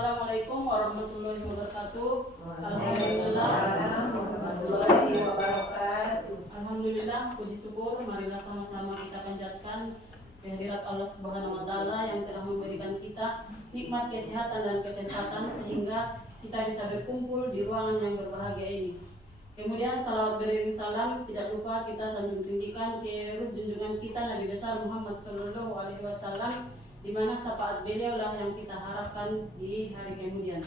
Assalamualaikum warahmatullahi wabarakatuh. Waalaikumsalam warahmatullahi wabarakatuh. Alhamdulillah, puji syukur marilah sama-sama kita panjatkan kehadirat Allah Subhanahu wa taala yang telah memberikan kita nikmat kesehatan dan kesempatan sehingga kita bisa berkumpul di ruangan yang berbahagia ini. Kemudian salawat beriring salam tidak lupa kita sanjung tinggikan ke ruh junjungan kita Nabi besar Muhammad sallallahu alaihi wasallam, di mana syafaat beliau lah yang kita harapkan di hari kemudian.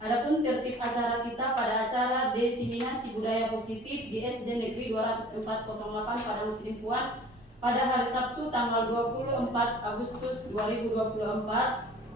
Adapun tertib acara kita pada acara Diseminasi Budaya Positif di SD Negeri 20408 Padang Sidimpuan pada hari Sabtu tanggal 24 Agustus 2024.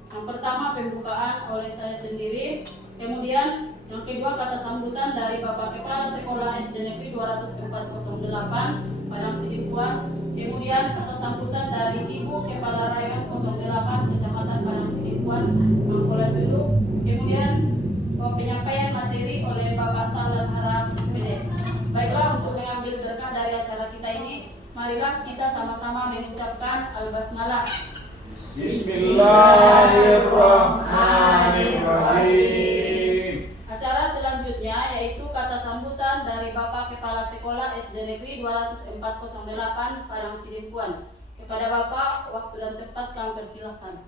Yang pertama pembukaan oleh saya sendiri, kemudian yang kedua kata sambutan dari Bapak Kepala Sekolah SD Negeri 20408 Padang Sidimpuan, kemudian kata sambutan dari Ibu Kepala Rayon 08 Kecamatan Padang Sidimpuan Mangkola Juluk, kemudian penyampaian materi oleh Bapak Salam Harap SPD. Baiklah, untuk mengambil berkah dari acara kita ini, marilah kita sama-sama mengucapkan Al-Basmalah. Bismillahirrahmanirrahim. Acara selanjutnya yaitu kata sambutan dari Bapak Kepala Sekolah SD Negeri 20408 Padang Sidimpuan. Kepada Bapak, waktu dan tempat kami persilahkan.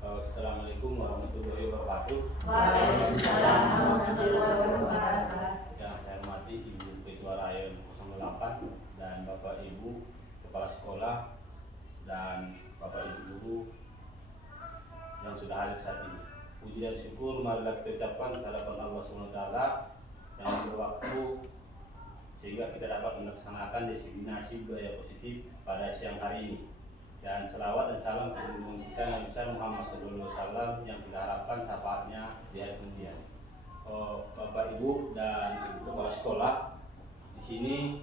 Assalamualaikum warahmatullahi wabarakatuh. Waalaikumsalam warahmatullahi wabarakatuh. Yang saya hormati Ibu Ketua Rayon 08 dan Bapak Ibu Kepala Sekolah dan Bapak Ibu Guru yang sudah hadir saat ini. Puji dan syukur marilah kita ucapkan kehadirat Allah SWT yang berwaktu sehingga kita dapat melaksanakan diseminasi budaya positif pada siang hari ini. Dan selawat dan salam kepada kita Nabi besar Muhammad SAW yang kita harapkan syafaatnya di hari kemudian. Bapak Ibu dan Ibu Kepala Sekolah, di sini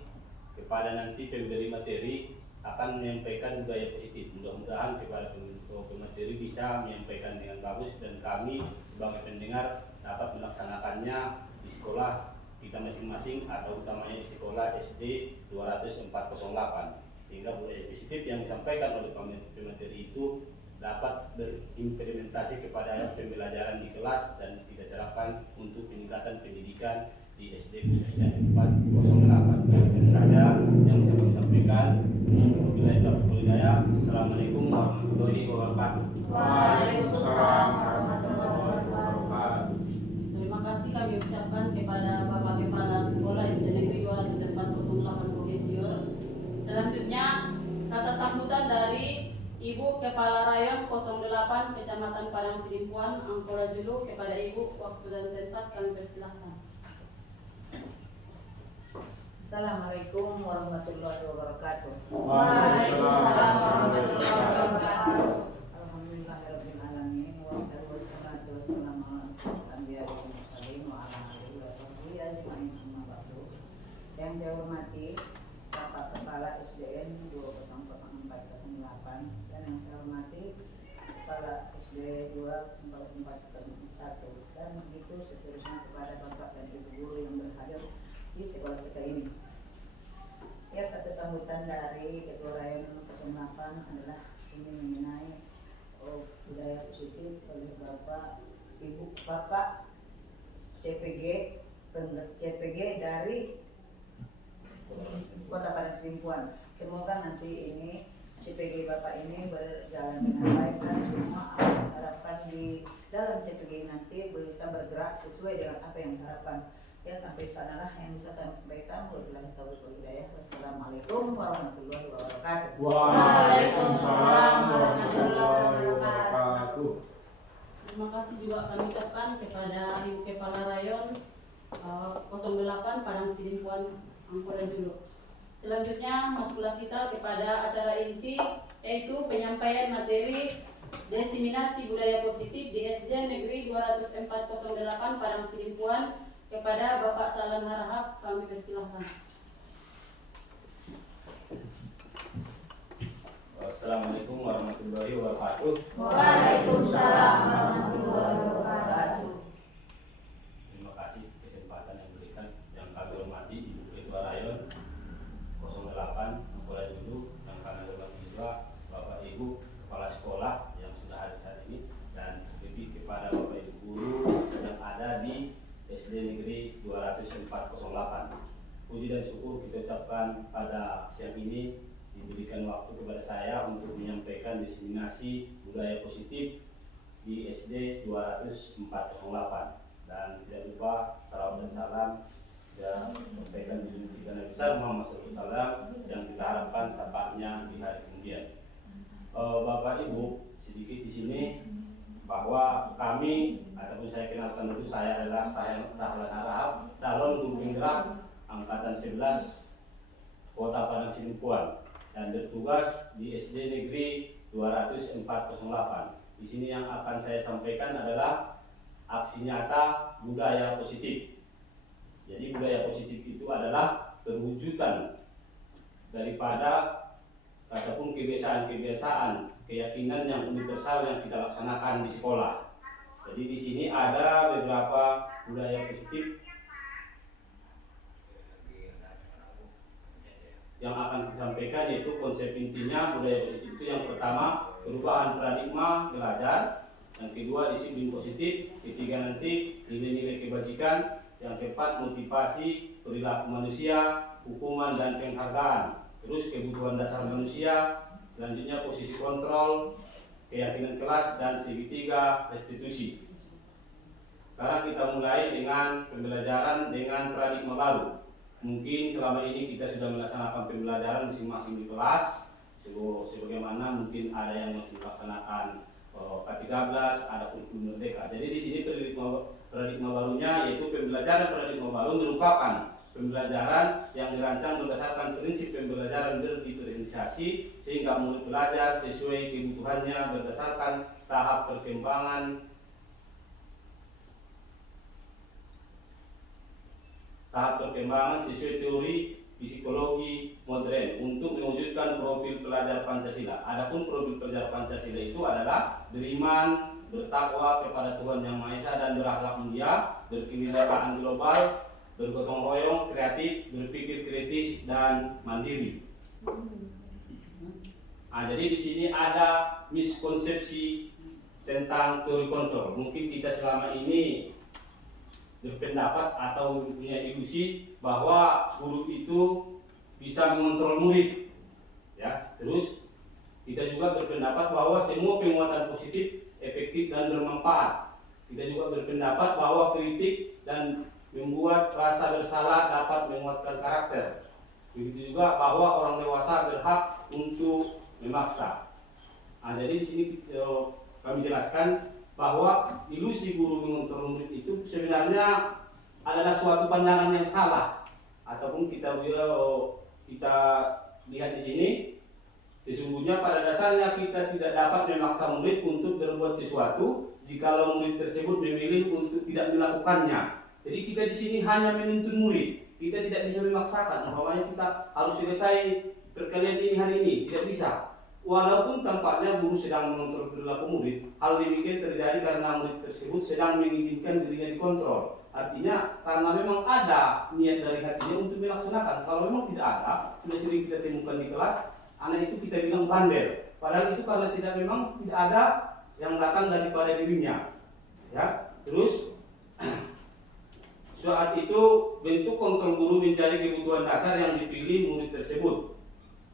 kepada nanti pemberi materi akan menyampaikan budaya positif. Mudah-mudahan kepada pemateri bisa menyampaikan dengan bagus dan kami sebagai pendengar dapat melaksanakannya di sekolah kita masing-masing atau utamanya di sekolah SD 20408. Sehingga budaya positif yang disampaikan oleh pemateri itu dapat berimplementasi kepada pembelajaran di kelas dan kita terapkan untuk peningkatan pendidikan di SD khususnya di 408. Itu saja yang bisa kami sampaikan. Wabillahi taufiq wal hidayah. Assalamualaikum warahmatullahi wabarakatuh. Waalaikumsalam warahmatullahi wabarakatuh. Terima kasih kami ucapkan kepada Bapak Kepala Sekolah SD Negeri 20408 Bukitjur. Selanjutnya kata sambutan dari Ibu Kepala Rayon 08 Kecamatan Padang Sidimpuan Mangkola Juluk. Kepada Ibu, waktu dan tempat kami persilahkan. Assalamualaikum warahmatullahi wabarakatuh. Waalaikumsalam warahmatullahi wabarakatuh. Alhamdulillahirabbil alamin wa wassalatu wassalamu ala asyrofil anbiya'i wal mursalin wa ala alihi washabbihi ajmain amma ba'du. Yang saya hormati Bapak Kepala SDN 20408 dan yang saya hormati Kepala SD 20401 dan begitu seterusnya kepada Bapak dan Ibu guru yang berhadir di sekolah kita ini. Ya, kata sambutan dari Ketua Rayon 08 adalah ini mengenai budaya positif oleh Bapak Ibu Bapak CPG dari Kota Padang Sidimpuan. Semoga nanti ini CPG Bapak ini berjalan dengan baik dan semua harapan di dalam CPG nanti bisa bergerak sesuai dengan apa yang diharapkan. Ya, sampai sanalah yang bisa saya sampaikan. Wabillahi taufiq wal hidayah. Wassalamualaikum warahmatullahi wabarakatuh. Waalaikumsalam warahmatullahi wabarakatuh. Terima kasih juga kami ucapkan kepada Ibu Kepala Rayon 08 Padang Sidimpuan Mangkola Juluk. Selanjutnya masuklah kita kepada acara inti, yaitu penyampaian materi Diseminasi Budaya Positif di SD Negeri 20408 Padang Sidimpuan. Kepada Bapak Salam Harahap kami persilahkan. Assalamualaikum warahmatullahi wabarakatuh. Waalaikumsalam warahmatullahi wabarakatuh. Terima kasih kesempatan yang diberikan. Yang kami hormati Ibu Ketua Rayon 08 Mangkola Juluk, yang kami hormati juga Bapak Ibu Kepala Sekolah yang sudah hadir saat ini. kesempatan pada siang ini diberikan waktu kepada saya untuk menyampaikan diseminasi budaya positif di SD 20408. Dan tidak lupa salam dan salam ya sampaikan di kita Nabi besar Muhammad SAW yang kita harapkan syafaatnya di hari kemudian. Bapak Ibu, sedikit di sini bahwa kami ataupun saya kenalkan dulu, saya adalah Sahlan Harahap, calon guru penggerak angkatan 11 Kota Padang Sidempuan dan bertugas di SD Negeri 20408. Di sini yang akan saya sampaikan adalah aksi nyata budaya positif. Jadi budaya positif itu adalah terwujudan daripada ataupun kebiasaan-kebiasaan, keyakinan yang universal yang kita laksanakan di sekolah. Jadi di sini ada beberapa budaya positif yang akan disampaikan, yaitu konsep intinya budaya positif itu yang pertama perubahan paradigma belajar, yang kedua disiplin positif, ketiga nanti nilai-nilai kebajikan, yang keempat motivasi perilaku manusia, hukuman dan penghargaan, terus kebutuhan dasar manusia, selanjutnya posisi kontrol, keyakinan kelas, dan segitiga restitusi. Sekarang kita mulai dengan pembelajaran dengan paradigma baru. Mungkin selama ini kita sudah melaksanakan pembelajaran masing-masing di kelas, sebagaimana mungkin ada yang masih melaksanakan K13, ada kurikulum merdeka. Jadi di sini paradigma barunya yaitu pembelajaran paradigma baru merupakan pembelajaran yang dirancang berdasarkan prinsip pembelajaran berdiferensiasi sehingga murid belajar sesuai kebutuhannya berdasarkan tahap perkembangan sesuai teori psikologi modern untuk mewujudkan profil pelajar Pancasila. Adapun profil pelajar Pancasila itu adalah beriman, bertakwa kepada Tuhan Yang Maha Esa dan berakhlak mulia, berkebinekaan global, bergotong royong, kreatif, berpikir kritis dan mandiri. Jadi di sini ada miskonsepsi tentang teori kontrol. Mungkin kita selama ini berpendapat atau punya ilusi bahwa guru itu bisa mengontrol murid, ya. Terus kita juga berpendapat bahwa semua penguatan positif efektif dan bermanfaat. Kita juga berpendapat bahwa kritik dan membuat rasa bersalah dapat menguatkan karakter. Begitu juga bahwa orang dewasa berhak untuk memaksa. Jadi di sini kami jelaskan bahwa ilusi guru mengontrol murid itu sebenarnya adalah suatu pandangan yang salah, ataupun kita lihat di sini sesungguhnya pada dasarnya kita tidak dapat memaksa murid untuk berbuat sesuatu jikalau murid tersebut memilih untuk tidak melakukannya. Jadi kita di sini hanya menuntun murid, kita tidak bisa memaksakan. Umpamanya kita harus selesai perkalian ini hari ini, tidak bisa. Walaupun tampaknya guru sedang mengontrol perilaku murid, hal demikian terjadi karena murid tersebut sedang mengizinkan dirinya dikontrol. Artinya karena memang ada niat dari hatinya untuk melaksanakan. Kalau memang tidak ada, sudah sering kita temukan di kelas, anak itu kita bilang bandel. Padahal itu karena memang tidak ada yang datang daripada dirinya. Ya, terus saat itu bentuk kontrol guru menjadi kebutuhan dasar yang dipilih murid tersebut.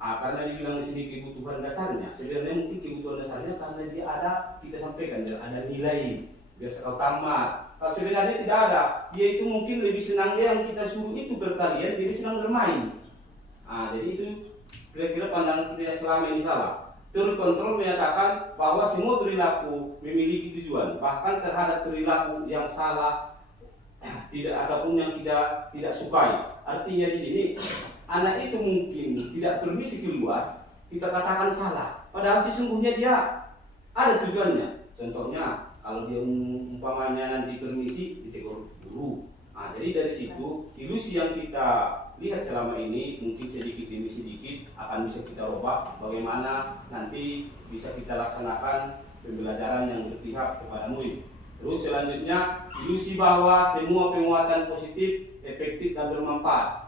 Karena dibilang di sini kebutuhan dasarnya, sebenarnya mungkin kebutuhan dasarnya karena dia ada, kita sampaikan ada nilai biar kau tamat. Kalau sebenarnya tidak ada, dia itu mungkin lebih senang dia yang kita suruh itu berkalian, jadi senang bermain. Jadi itu kira-kira pandangan kita yang selama ini salah. Teori kontrol menyatakan bahwa semua perilaku memiliki tujuan, bahkan terhadap perilaku yang salah tidak ataupun yang tidak sukai. Artinya di sini anak itu mungkin tidak permisi keluar, kita katakan salah. Padahal sesungguhnya dia ada tujuannya. Contohnya, kalau dia umpamanya nanti permisi, ditegur guru. Jadi dari situ, ilusi yang kita lihat selama ini mungkin sedikit demi sedikit akan bisa kita ubah. Bagaimana nanti bisa kita laksanakan pembelajaran yang berpihak kepada murid. Terus selanjutnya, ilusi bahwa semua penguatan positif, efektif dan bermanfaat.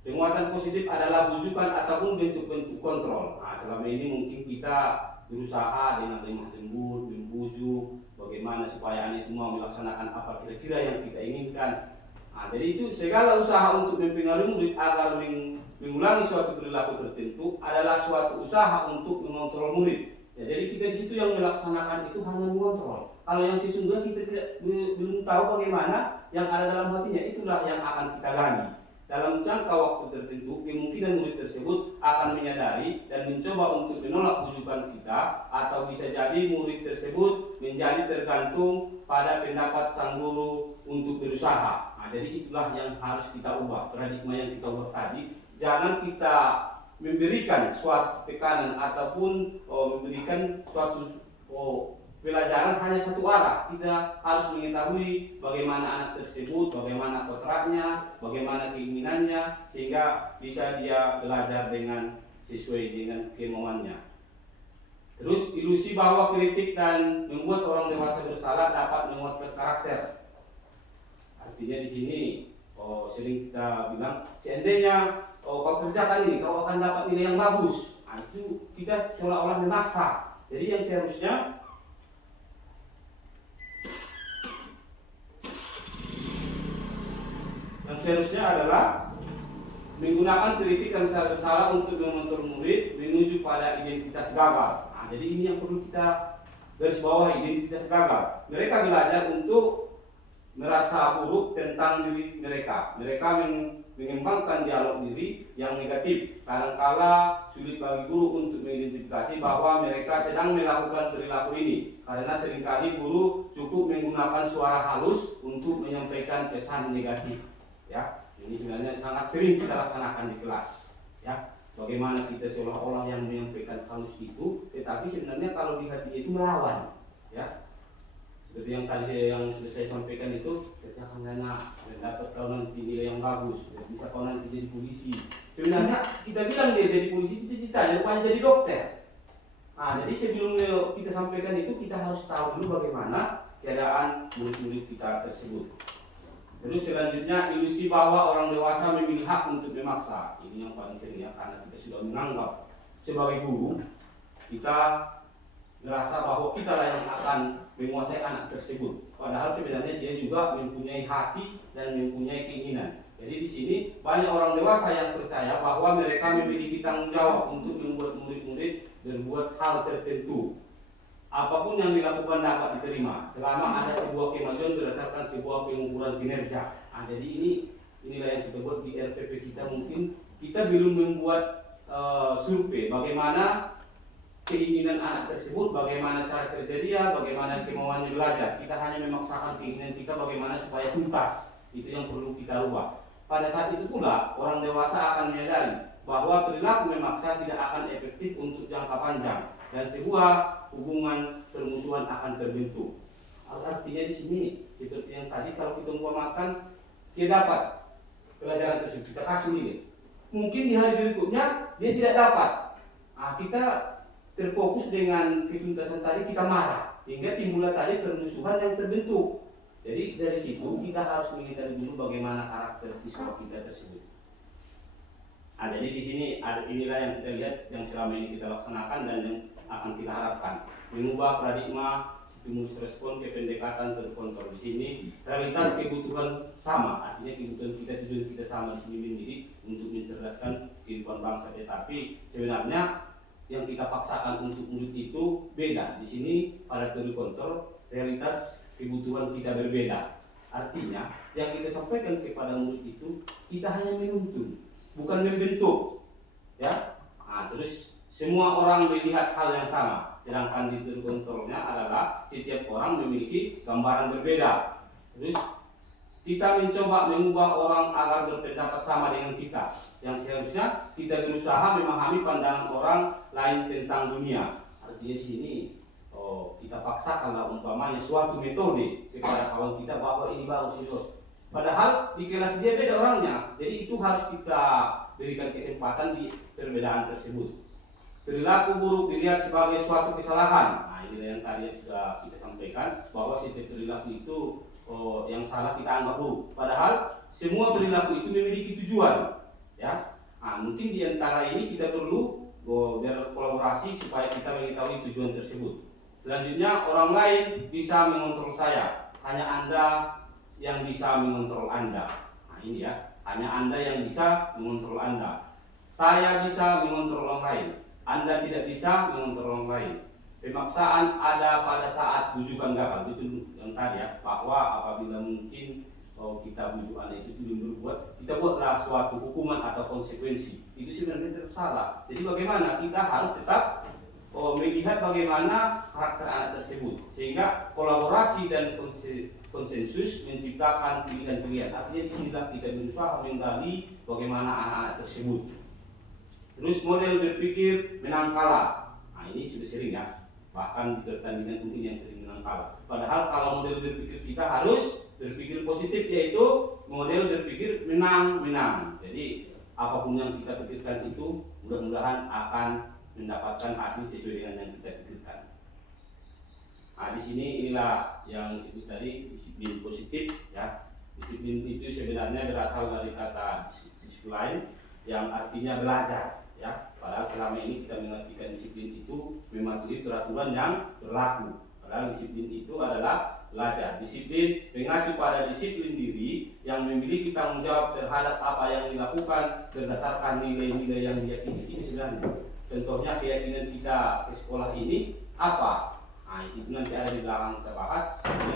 Penguatan positif adalah bujukan ataupun bentuk-bentuk kontrol. Selama ini mungkin kita berusaha dengan lemah lembut, membujuk, bagaimana supaya anak itu mau melaksanakan apa kira-kira yang kita inginkan. Nah, jadi itu segala usaha untuk mempengaruhi murid agar mengulangi suatu perilaku tertentu adalah suatu usaha untuk mengontrol murid. Ya, jadi kita di situ yang melaksanakan itu hanya mengontrol. Kalau yang sesungguhnya kita belum tahu bagaimana yang ada dalam hatinya, itulah yang akan kita gali. Dalam jangka waktu tertentu, kemungkinan murid tersebut akan menyadari dan mencoba untuk menolak bujukan kita, atau bisa jadi murid tersebut menjadi tergantung pada pendapat sang guru untuk berusaha. Nah, jadi itulah yang harus kita ubah, paradigma yang kita ubah tadi. Jangan kita memberikan suatu tekanan ataupun memberikan suatu pelajaran hanya satu arah. Kita harus mengetahui bagaimana anak tersebut, bagaimana kodratnya, bagaimana keinginannya, sehingga bisa dia belajar dengan sesuai dengan kemauannya. Terus ilusi bahwa kritik dan membuat orang dewasa bersalah dapat menguatkan karakter. Artinya di sini sering kita bilang, seandainya kau kerjakan ini, kau akan dapat nilai yang bagus. Nah, itu kita seolah-olah memaksa. Jadi yang seharusnya adalah menggunakan kritik dan bersalah untuk mengontrol murid menuju pada identitas gagal. Nah, jadi ini yang perlu kita garis bawahi, identitas gagal. Mereka belajar untuk merasa buruk tentang diri mereka. Mereka mengembangkan dialog diri yang negatif. Kadangkala sulit bagi guru untuk mengidentifikasi bahwa mereka sedang melakukan perilaku ini, karena seringkali guru cukup menggunakan suara halus untuk menyampaikan pesan negatif. Ya, ini sebenarnya sangat sering kita laksanakan di kelas. Ya, bagaimana kita seolah-olah yang menyampaikan halus itu, tetapi sebenarnya kalau di hati itu melawan. Ya, seperti yang tadi yang sudah saya sampaikan itu, kerjakan dana dan dapat kau nanti nilai yang bagus, dan bisa kau nanti jadi polisi. Sebenarnya kita bilang dia jadi polisi, cita-citanya rupanya jadi dokter. Nah, jadi sebelum kita sampaikan itu, kita harus tahu dulu bagaimana keadaan murid-murid kita tersebut. Terus selanjutnya, ilusi bahwa orang dewasa memilih hak untuk memaksa. Ini yang paling sering ya, karena kita sudah menganggap sebagai guru, kita merasa bahwa kita lah yang akan menguasai anak tersebut. Padahal sebenarnya dia juga mempunyai hati dan mempunyai keinginan. Jadi di sini banyak orang dewasa yang percaya bahwa mereka memiliki tanggung jawab untuk membuat murid-murid berbuat hal tertentu. Apapun yang dilakukan dapat diterima selama ada sebuah kemajuan berdasarkan sebuah pengukuran kinerja. Nah, jadi inilah yang kita buat di RPP kita. Mungkin kita belum membuat survei bagaimana keinginan anak tersebut, bagaimana cara kerja dia, bagaimana kemauannya belajar. Kita hanya memaksakan keinginan kita bagaimana supaya tuntas. Itu yang perlu kita rubah. Pada saat itu pula orang dewasa akan menyadari bahwa perilaku memaksa tidak akan efektif untuk jangka panjang, dan sebuah hubungan permusuhan akan terbentuk. Artinya di sini seperti yang tadi, kalau kita umpamakan dia dapat pelajaran tersebut, kita kasih nilai, mungkin di hari berikutnya dia tidak dapat. Nah, kita terfokus dengan ketuntasan tadi, kita marah, sehingga timbullah tadi permusuhan yang terbentuk. Jadi dari situ kita harus mengetahui dulu bagaimana karakter siswa kita tersebut. Nah, jadi di sini inilah yang kita lihat yang selama ini kita laksanakan dan yang akan kita harapkan, mengubah paradigma stimulus respon ke pendekatan terkontrol. Di sini realitas kebutuhan sama, artinya kebutuhan kita, tujuan kita sama di sini mendidik untuk mencerdaskan kehidupan bangsa. Tetapi sebenarnya yang kita paksakan untuk murid itu beda. Di sini pada teori kontrol realitas kebutuhan kita berbeda. Artinya yang kita sampaikan kepada murid itu kita hanya menuntun, bukan membentuk. Ya, nah, terus semua orang melihat hal yang sama, sedangkan di teori kontrolnya adalah setiap orang memiliki gambaran berbeda. Terus kita mencoba mengubah orang agar berpendapat sama dengan kita, yang seharusnya kita berusaha memahami pandangan orang lain tentang dunia. Artinya di sini kita paksakanlah umpamanya suatu metode kepada kawan kita bahwa ini bagus itu. Padahal di kelas dia beda orangnya, jadi itu harus kita berikan kesempatan di perbedaan tersebut. Perilaku buruk dilihat sebagai suatu kesalahan. Nah, ini yang tadi yang sudah kita sampaikan, bahwa setiap perilaku itu yang salah kita anggap buruk. Padahal semua perilaku itu memiliki tujuan. Ya, nah, mungkin di antara ini kita perlu berkolaborasi supaya kita mengetahui tujuan tersebut. Selanjutnya, orang lain bisa mengontrol saya, hanya Anda yang bisa mengontrol Anda. Nah ini ya, hanya Anda yang bisa mengontrol Anda. Saya bisa mengontrol orang lain, Anda tidak bisa mengontrol orang lain. Pemaksaan ada pada saat bujukan gagal, itu yang tadi ya, bahwa apabila mungkin kita bujuk anak itu belum berbuat, kita buatlah suatu hukuman atau konsekuensi. Itu sebenarnya tetap salah. Jadi bagaimana kita harus tetap melihat bagaimana karakter anak tersebut, sehingga kolaborasi dan konsensus menciptakan pilihan-pilihan. Artinya disinilah kita berusaha menggali bagaimana anak-anak tersebut. Terus model berpikir menang kalah. Nah ini sudah sering ya, bahkan di pertandingan mungkin yang sering menang kalah. Padahal kalau model berpikir kita harus berpikir positif, yaitu model berpikir menang-menang. Jadi apapun yang kita pikirkan itu mudah-mudahan akan mendapatkan hasil sesuai dengan yang kita pikirkan. Nah di sini inilah yang disebut tadi disiplin positif ya. Disiplin itu sebenarnya berasal dari kata disiplin yang artinya belajar ya. Padahal selama ini kita mengartikan disiplin itu mematuhi peraturan yang berlaku. Padahal disiplin itu adalah belajar. Disiplin mengacu pada disiplin diri yang memiliki tanggung jawab terhadap apa yang dilakukan berdasarkan nilai-nilai yang diyakini. Ini sebenarnya contohnya keyakinan kita ke sekolah ini apa? Nah itu nanti ada di belakang kita bahas.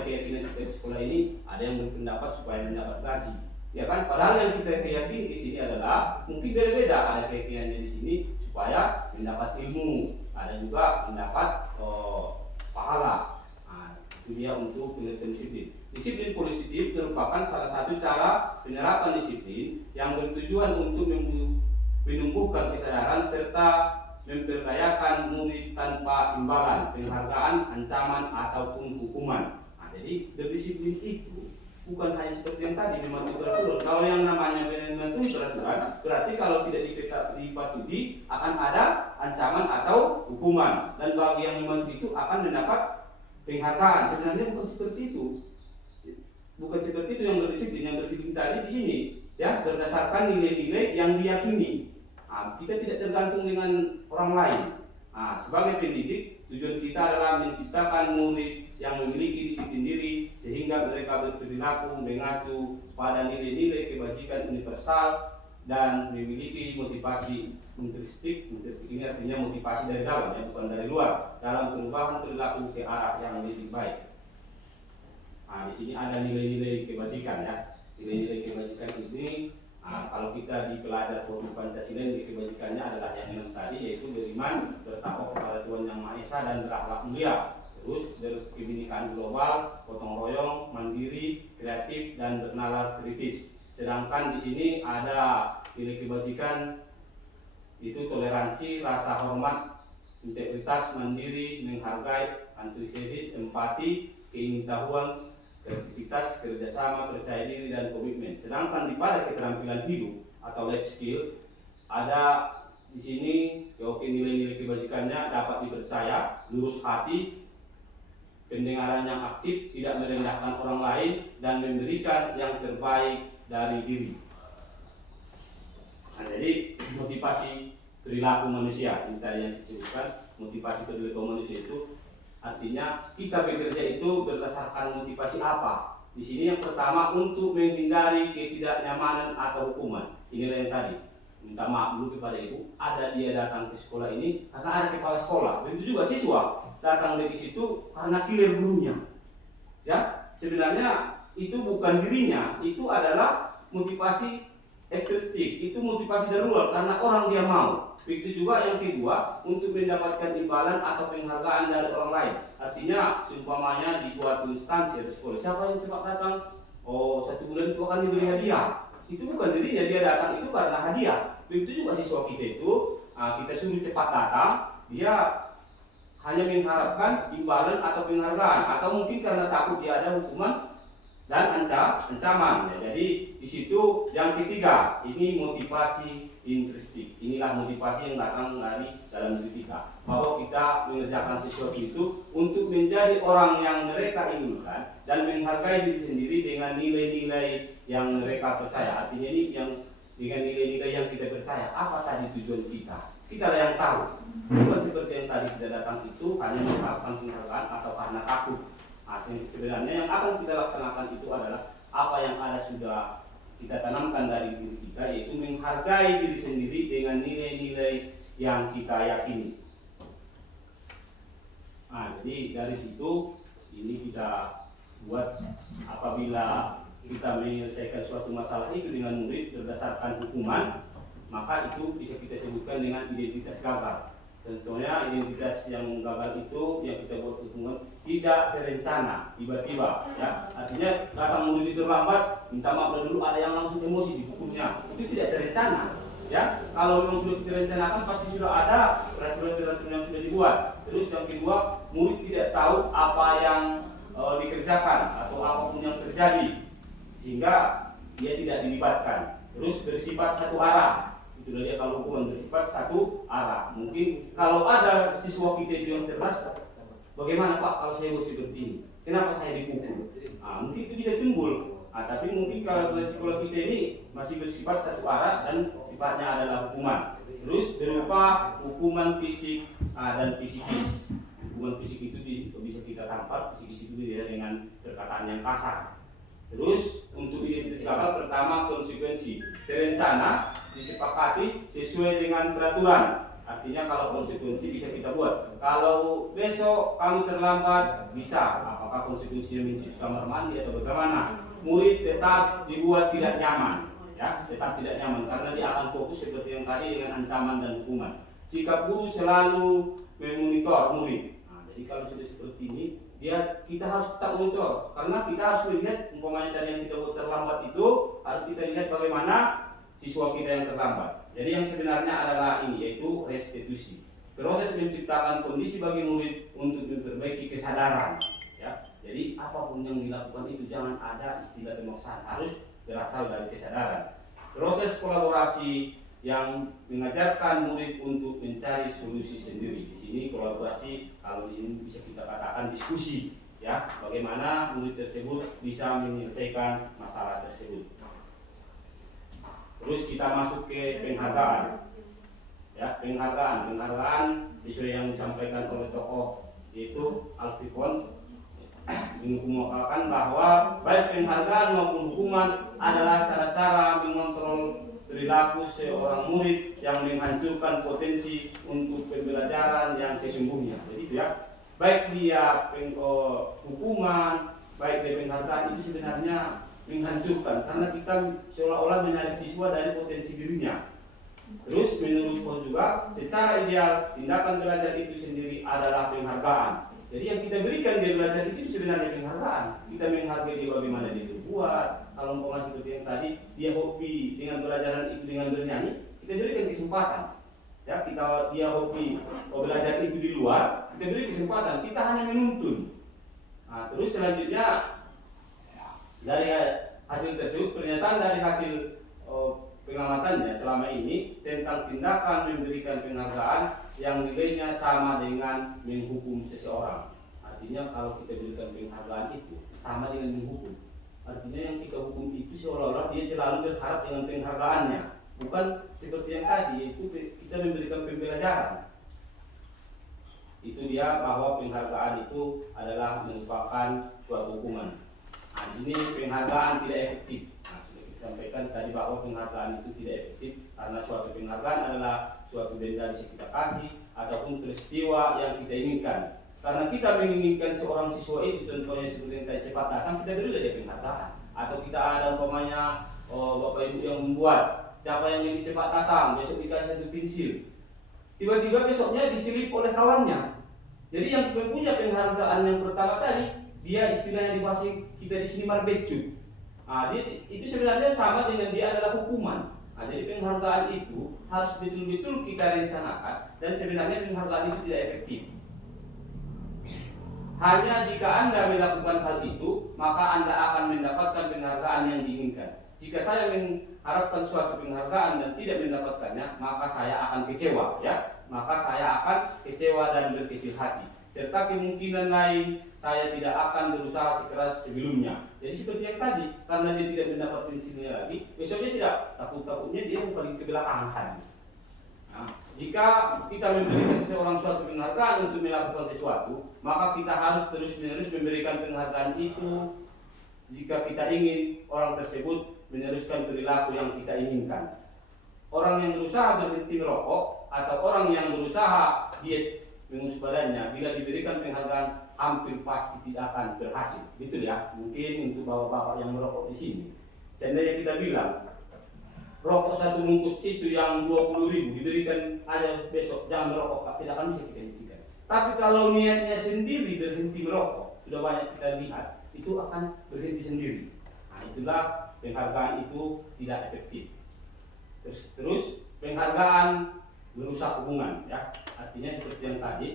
Keyakinan kita ke sekolah ini ada yang berpendapat supaya mendapat gaji. Ya kan, padahal yang kita keyakini di sini adalah mungkin beda-beda. Ada keyakinannya di sini supaya mendapat ilmu, ada juga mendapat pahala. Nah, itu dia untuk pengertian disiplin. Disiplin positif merupakan salah satu cara penerapan disiplin yang bertujuan untuk menumbuhkan kesadaran serta memperdayakan murid tanpa imbalan, penghargaan, ancaman ataupun hukuman. Nah, jadi berdisiplin itu bukan hanya seperti yang tadi mematuhi peraturan. Kalau yang namanya mematuhi peraturan, berarti kalau tidak dipatuhi akan ada ancaman atau hukuman. Dan bagi yang mematuhi itu akan mendapat penghargaan. Sebenarnya bukan seperti itu. Bukan seperti itu yang berdisiplin. Yang berdisiplin tadi di sini ya berdasarkan nilai-nilai yang diyakini. Nah, kita tidak tergantung dengan orang lain. Nah, sebagai pendidik, tujuan kita adalah menciptakan murid yang memiliki disiplin diri sehingga mereka berperilaku mengacu pada nilai-nilai kebajikan universal dan memiliki motivasi intrinsik. Intrinsik ini artinya motivasi dari dalam, ya, bukan dari luar, dalam perubahan perilaku ke arah yang lebih baik. Nah, di sini ada nilai-nilai kebajikan ya. Nilai-nilai kebajikan ini kalau kita dipelajari produk Pancasila, nilai kebajikannya adalah yang tadi, yaitu beriman, bertakwa kepada Tuhan Yang Maha Esa dan berakhlak mulia. Terus berkebinekaan global, gotong royong, mandiri, kreatif, dan bernalar kritis. Sedangkan di sini ada nilai kebajikan itu toleransi, rasa hormat, integritas, mandiri, menghargai, antusiasis, empati, keingintahuan, kreativitas, kerjasama, percaya diri, dan komitmen. Sedangkan di pada keterampilan hidup atau life skill ada di sini nilai-nilai kebajikannya dapat dipercaya, lurus hati, pendengaran yang aktif, tidak merendahkan orang lain, dan memberikan yang terbaik dari diri. Nah, jadi motivasi perilaku manusia, ini tadi yang disebutkan motivasi perilaku manusia itu artinya kita bekerja itu berdasarkan motivasi apa? Di sini yang pertama untuk menghindari ketidaknyamanan atau hukuman. Inilah yang tadi. Minta maaf dulu kepada ibu. Ada dia datang ke sekolah ini karena ada kepala sekolah. Begitu juga siswa datang dari situ karena killer gurunya. Ya, sebenarnya itu bukan dirinya. Itu adalah motivasi ekstrinsik. Itu motivasi darurat karena orang dia mau. Begitu juga yang kedua, untuk mendapatkan imbalan atau penghargaan dari orang lain. Artinya, seumpamanya di suatu instansi atau sekolah, siapa yang cepat datang? Oh, 1 bulan itu akan diberi hadiah. Itu bukan dirinya, dia datang itu karena hadiah. Begitu juga siswa kita itu, kita suruh cepat datang, dia hanya mengharapkan imbalan atau penghargaan. Atau mungkin karena takut dia ada hukuman dan ancaman. Ya, jadi di situ yang ketiga, ini motivasi intrinsik. Inilah motivasi yang datang dari dalam diri kita, bahwa kita mengerjakan sesuatu itu untuk menjadi orang yang mereka inginkan dan menghargai diri sendiri dengan nilai-nilai yang mereka percaya. Artinya ini yang dengan nilai-nilai yang kita percaya. Apa tadi tujuan kita? Kita lah yang tahu. Bukan seperti yang tadi kita datang itu hanya mengharapkan penghargaan atau karena takut. Nah, sebenarnya yang akan kita laksanakan itu adalah apa yang ada sudah kita tanamkan dari diri kita, yaitu menghargai diri sendiri dengan nilai-nilai yang kita yakini. Nah, jadi dari situ ini kita buat apabila kita menyelesaikan suatu masalah itu dengan murid berdasarkan hukuman, maka itu bisa kita sebutkan dengan identitas gagal. Tentunya identitas yang gagal itu yang kita buat hukuman tidak terencana, tiba-tiba, ya. Artinya datang murid itu terlambat, minta maaf dulu, ada yang langsung emosi dihukumnya. Itu tidak terencana, ya. Kalau memang sudah direncanakan pasti sudah ada peraturan-peraturan yang sudah dibuat. Terus yang kedua, murid tidak tahu apa yang dikerjakan atau apapun yang terjadi, sehingga dia tidak dilibatkan. Terus bersifat satu arah. Itulah dia kalau hukuman bersifat satu arah. Mungkin kalau ada siswa kita itu yang cerdas, bagaimana Pak kalau saya buat seperti ini? Kenapa saya dipukul? Mungkin itu bisa timbul. Tapi mungkin kalau di sekolah kita ini masih bersifat satu arah dan sifatnya adalah hukuman. Terus berupa hukuman fisik dan psikis. Hukuman fisik itu bisa kita tampar, psikis itu dia dengan perkataan yang kasar. Terus untuk identitas gagal, pertama konsekuensi terencana, disepakati sesuai dengan peraturan. Artinya kalau konsekuensi bisa kita buat. Kalau besok kamu terlambat, bisa. Apakah konsekuensinya mencuci kamar mandi atau bagaimana? Murid tetap dibuat tidak nyaman, ya, tetap tidak nyaman karena dia akan fokus seperti yang tadi dengan ancaman dan hukuman. Sikap guru selalu memonitor murid. Jadi kalau sudah seperti ini, kita harus tetap monitor karena kita harus melihat umpamanya tadi yang kita buat terlambat itu harus kita lihat bagaimana siswa kita yang terlambat. Jadi yang sebenarnya adalah ini, yaitu restitusi. Proses menciptakan kondisi bagi murid untuk memperbaiki kesadaran. Ya, jadi apapun yang dilakukan itu jangan ada istilah pemaksaan, harus berasal dari kesadaran. Proses kolaborasi yang mengajarkan murid untuk mencari solusi sendiri. Di sini kolaborasi, kalau ini bisa kita katakan diskusi, ya, bagaimana murid tersebut bisa menyelesaikan masalah tersebut. Terus kita masuk ke penghargaan, ya, penghargaan sesuai yang disampaikan oleh tokoh yaitu Alfikon mengemukakan bahwa baik penghargaan maupun hukuman adalah cara-cara mengontrol perilaku seorang murid yang menghancurkan potensi untuk pembelajaran yang sesungguhnya. Jadi itu ya, baik dia hukuman, baik dia penghargaan itu sebenarnya menghancurkan karena kita seolah-olah menarik siswa dari potensi dirinya. Terus menurut Paul juga, secara ideal tindakan belajar itu sendiri adalah penghargaan. Jadi yang kita berikan dia belajar itu sebenarnya penghargaan. Kita menghargai dia bagaimana dia berbuat. Kalau umpama seperti yang tadi, dia hobi dengan pelajaran itu dengan bernyanyi, kita berikan kesempatan. Ya, dia hobi belajar itu di luar, kita beri kesempatan. Kita hanya menuntun. Terus selanjutnya dari hasil tersebut, pernyataan dari hasil pengamatannya selama ini tentang tindakan memberikan penghargaan yang nilainya sama dengan menghukum seseorang. Artinya kalau kita berikan penghargaan itu sama dengan menghukum. Artinya yang kita hukum itu seolah-olah dia selalu berharap dengan penghargaannya, bukan seperti yang tadi, yaitu kita memberikan pembelajaran. Itu dia bahwa penghargaan itu adalah merupakan suatu hukuman. Ini penghargaan tidak efektif. Sudah kita sampaikan tadi bahwa penghargaan itu tidak efektif karena suatu penghargaan adalah suatu denda bisa kita kasih ataupun peristiwa yang kita inginkan. Karena kita menginginkan seorang siswa itu, contohnya seperti yang tadi cepat datang, kita beri dia penghargaan. Atau kita ada umpamanya bapak ibu yang membuat, siapa yang lebih cepat datang, besok dikasih satu pensil. Tiba-tiba besoknya disilip oleh kawannya. Jadi yang punya penghargaan yang pertama tadi, dia istilahnya di bahasa kita di sini marbecu. Itu sebenarnya sama dengan dia adalah hukuman. Jadi penghargaan itu harus betul-betul kita rencanakan dan sebenarnya penghargaan itu tidak efektif. Hanya jika Anda melakukan hal itu, maka Anda akan mendapatkan penghargaan yang diinginkan. Jika saya mengharapkan suatu penghargaan dan tidak mendapatkannya, maka saya akan kecewa, ya. Maka saya akan kecewa dan berkecil hati. Serta kemungkinan lain, saya tidak akan berusaha sekeras sebelumnya. Jadi seperti yang tadi, karena dia tidak mendapat pensilnya lagi, besoknya tidak, takut-takutnya dia yang paling ke belakang. Jika kita memberikan seseorang suatu penghargaan untuk melakukan sesuatu, maka kita harus terus-menerus memberikan penghargaan itu jika kita ingin orang tersebut meneruskan perilaku yang kita inginkan. Orang yang berusaha berhenti merokok atau orang yang berusaha diet mengurus badannya, bila diberikan penghargaan hampir pasti tidak akan berhasil. Betul ya? Mungkin untuk bapak-bapak yang merokok di sini. Seandainya kita bilang rokok satu bungkus itu yang 20.000 diberikan aja besok jangan merokok, Pak, tidak akan bisa kita hentikan. Tapi kalau niatnya sendiri berhenti merokok, sudah banyak kita lihat itu akan berhenti sendiri. Nah, itulah penghargaan itu tidak efektif. Terus penghargaan merusak hubungan, ya. Artinya seperti yang tadi,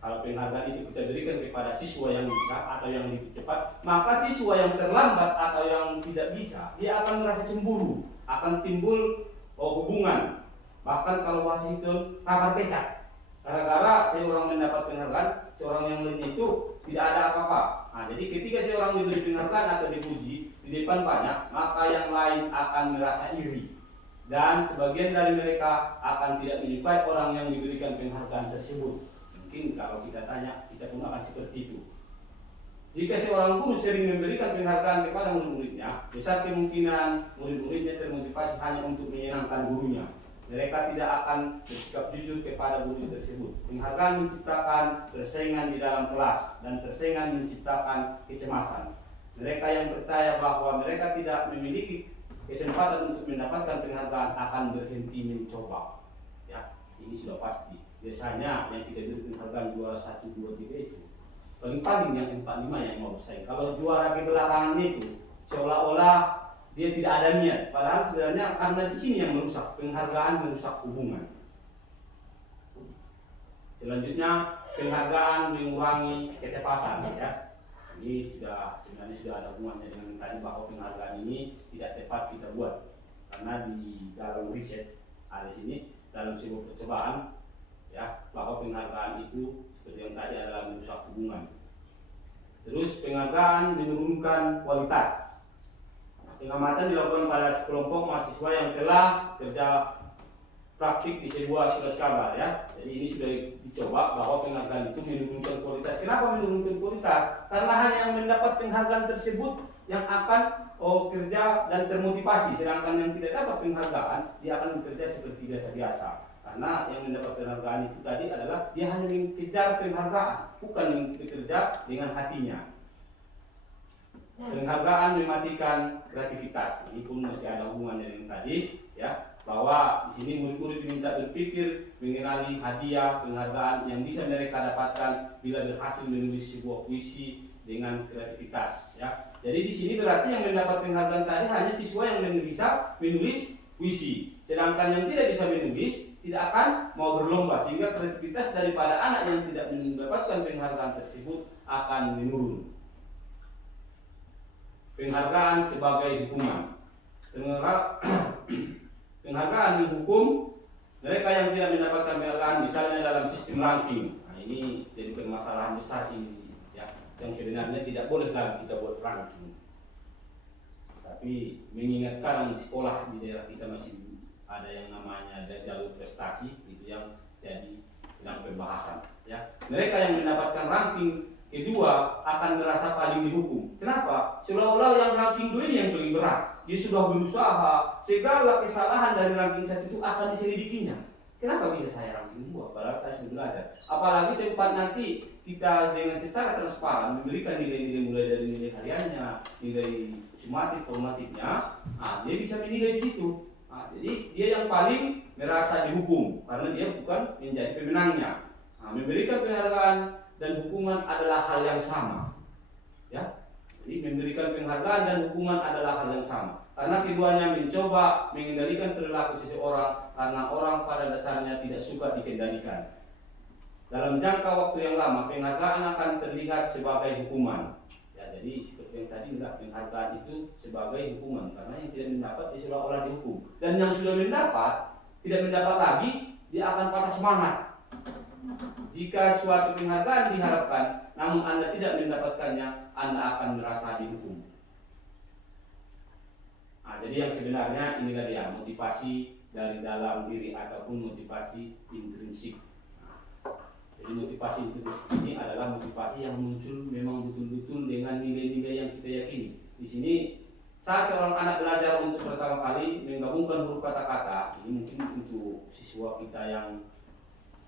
kalau penghargaan itu kita berikan kepada siswa yang bisa atau yang lebih cepat, maka siswa yang terlambat atau yang tidak bisa, dia akan merasa cemburu, akan timbul hubungan. Bahkan kalau bahasa itu kabar pecah. Gara-gara seorang mendapat penghargaan, seorang yang lain itu tidak ada apa-apa. Nah, jadi ketika seorang diberi penghargaan atau dipuji di depan banyak, maka yang lain akan merasa iri. Dan sebagian dari mereka akan tidak menyukai orang yang diberikan penghargaan tersebut. Mungkin kalau kita tanya, kita pun akan seperti itu. Jika seorang guru sering memberikan penghargaan kepada murid-muridnya, besar kemungkinan murid-muridnya termotivasi hanya untuk menyenangkan gurunya. Mereka tidak akan bersikap jujur kepada guru tersebut. Penghargaan menciptakan persaingan di dalam kelas, dan persaingan menciptakan kecemasan. Mereka yang percaya bahwa mereka tidak memiliki kesempatan untuk mendapatkan penghargaan akan berhenti mencoba. Ya, ini sudah pasti. Biasanya yang tidak beri penghargaan juara 1, 2, 3 itu paling yang 4, 5 yang mau bersaing. Kalau juara kebelakangan itu seolah-olah dia tidak ada niat, padahal sebenarnya karena di sini yang merusak, penghargaan merusak hubungan. Selanjutnya penghargaan mengurangi kecepatan, ya. Ini sebenarnya sudah ada hubungannya dengan tadi bahwa penghargaan ini tidak tepat kita buat, karena di dalam riset ada di sini dalam sebuah percobaan, ya, bahwa penghargaan itu seperti yang tadi adalah merusak hubungan. Terus penghargaan menurunkan kualitas. Pengamatan dilakukan pada sekelompok mahasiswa yang telah kerja praktik di sebuah surat kabar, ya. Jadi ini sudah dicoba bahwa penghargaan itu menurunkan kualitas. Kenapa menurunkan kualitas? Karena hanya yang mendapat penghargaan tersebut yang akan kerja dan termotivasi, sedangkan yang tidak dapat penghargaan dia akan bekerja seperti biasa-biasa. Karena yang mendapat penghargaan itu tadi adalah dia hanya mengejar penghargaan, bukan bekerja dengan hatinya. Penghargaan mematikan kreativitas. Ini pun masih ada hubungannya dengan tadi, ya, bahwa di sini murid-murid diminta berpikir mengenali hadiah penghargaan yang bisa mereka dapatkan bila berhasil menulis sebuah puisi dengan kreativitas, ya. Jadi di sini berarti yang mendapat penghargaan tadi hanya siswa yang bisa menulis puisi, sedangkan yang tidak bisa menulis tidak akan mau berlomba, sehingga kreativitas daripada anak yang tidak mendapatkan penghargaan tersebut akan menurun. Penghargaan sebagai hukuman. Penghargaan dihukum mereka yang tidak mendapatkan penghargaan, misalnya dalam sistem ranking. Nah, ini jadi permasalahan besar ini, ya, yang sebenarnya tidak boleh lagi kita buat ranking. Tapi mengingatkan sekolah di daerah kita masih ada yang namanya jalur prestasi, itu yang jadi sedang pembahasan, ya. Mereka yang mendapatkan ranking kedua akan merasa paling dihukum. Kenapa? Seolah-olah yang ranking 2 ini yang paling berat. Dia sudah berusaha, segala kesalahan dari ranking 1 itu akan diselidikinya. Kenapa bisa saya ranking 2? Padahal saya sudah belajar. Apalagi sempat nanti kita dengan secara transparan memberikan nilai-nilai mulai dari nilai hariannya, nilai sumatif, formatifnya. Nah, dia bisa menilai di situ. Nah, jadi dia yang paling merasa dihukum karena dia bukan menjadi pemenangnya. Nah, memberikan penghargaan dan hukuman adalah hal yang sama, ya. Jadi memberikan penghargaan dan hukuman adalah hal yang sama, karena keduanya mencoba mengendalikan perilaku seseorang karena orang pada dasarnya tidak suka dikendalikan. Dalam jangka waktu yang lama, penghargaan akan terlihat sebagai hukuman, ya. Jadi seperti yang tadi, penghargaan itu sebagai hukuman karena yang tidak mendapat dia seolah-olah dihukum, dan yang sudah mendapat tidak mendapat lagi, dia akan patah semangat. Jika suatu penghargaan diharapkan, namun Anda tidak mendapatkannya, Anda akan merasa dihukum. Nah, jadi yang sebenarnya inilah dia motivasi dari dalam diri ataupun motivasi intrinsik. Nah, Jadi motivasi itu di sini adalah motivasi yang muncul memang betul-betul dengan nilai-nilai yang kita yakini. Di sini saat seorang anak belajar untuk pertama kali menggabungkan huruf kata-kata, ini mungkin untuk siswa kita yang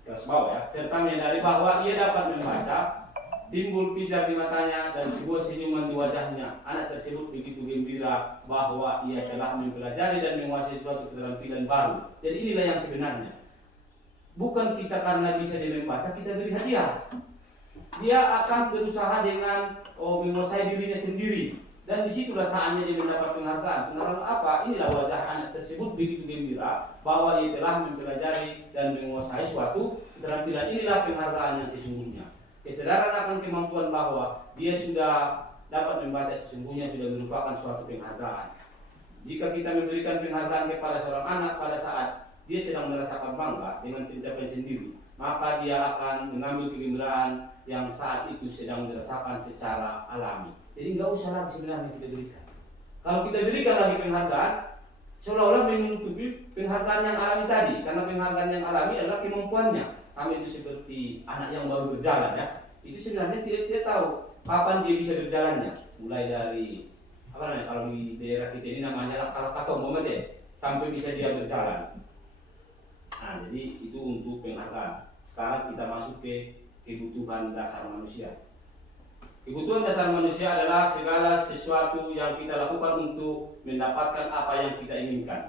kelas bawah ya, serta menyadari bahwa ia dapat membaca, timbul pijar di matanya dan sebuah senyuman di wajahnya. Anak tersebut begitu gembira bahwa ia telah mempelajari dan menguasai suatu keterampilan baru. Jadi inilah yang sebenarnya. Bukan kita karena bisa dia membaca, kita beri hadiah. Dia akan berusaha dengan menguasai dirinya sendiri. Dan disitulah saatnya dia mendapat penghargaan. Penghargaan apa? Inilah wajah anak tersebut begitu gembira bahwa ia telah mempelajari dan menguasai suatu keterampilan. Inilah penghargaan yang sesungguhnya. Kesadaran akan kemampuan bahwa dia sudah dapat membaca sesungguhnya sudah merupakan suatu penghargaan. Jika kita memberikan penghargaan kepada seorang anak pada saat dia sedang merasakan bangga dengan pencapaian sendiri, maka dia akan mengambil kegembiraan yang saat itu sedang dirasakan secara alami. Jadi nggak usah lagi sebenarnya kita berikan. Kalau kita berikan lagi penghargaan, seolah-olah menutupi penghargaan yang alami tadi, karena penghargaan yang alami adalah kemampuannya. Sama itu seperti anak yang baru berjalan ya, itu sebenarnya tidak tahu kapan dia bisa berjalannya. Mulai dari apa namanya, kalau di daerah kita ini namanya kalau katong momen ya, sampai bisa dia berjalan. Nah, jadi itu untuk penghargaan. Sekarang kita masuk ke kebutuhan dasar manusia. Kebutuhan dasar manusia adalah segala sesuatu yang kita lakukan untuk mendapatkan apa yang kita inginkan.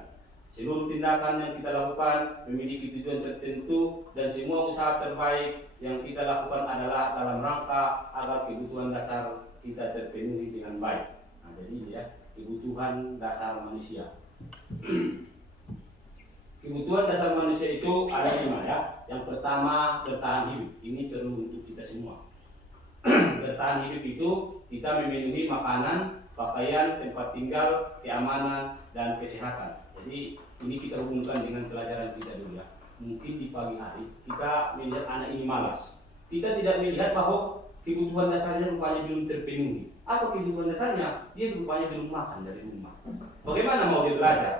Seluruh tindakan yang kita lakukan memiliki tujuan tertentu dan semua usaha terbaik yang kita lakukan adalah dalam rangka agar kebutuhan dasar kita terpenuhi dengan baik. Nah, jadi ini ya, kebutuhan dasar manusia. Kebutuhan dasar manusia itu ada 5 ya. Yang pertama, bertahan hidup. Ini perlu untuk kita semua. Bertahan hidup itu kita memenuhi makanan, pakaian, tempat tinggal, keamanan, dan kesehatan. Jadi ini kita hubungkan dengan pelajaran kita dulu ya. Mungkin di pagi hari kita melihat anak ini malas. Kita tidak melihat bahwa kebutuhan dasarnya rupanya belum terpenuhi. Apa kebutuhan dasarnya? Dia rupanya belum makan dari rumah. Bagaimana mau dia belajar?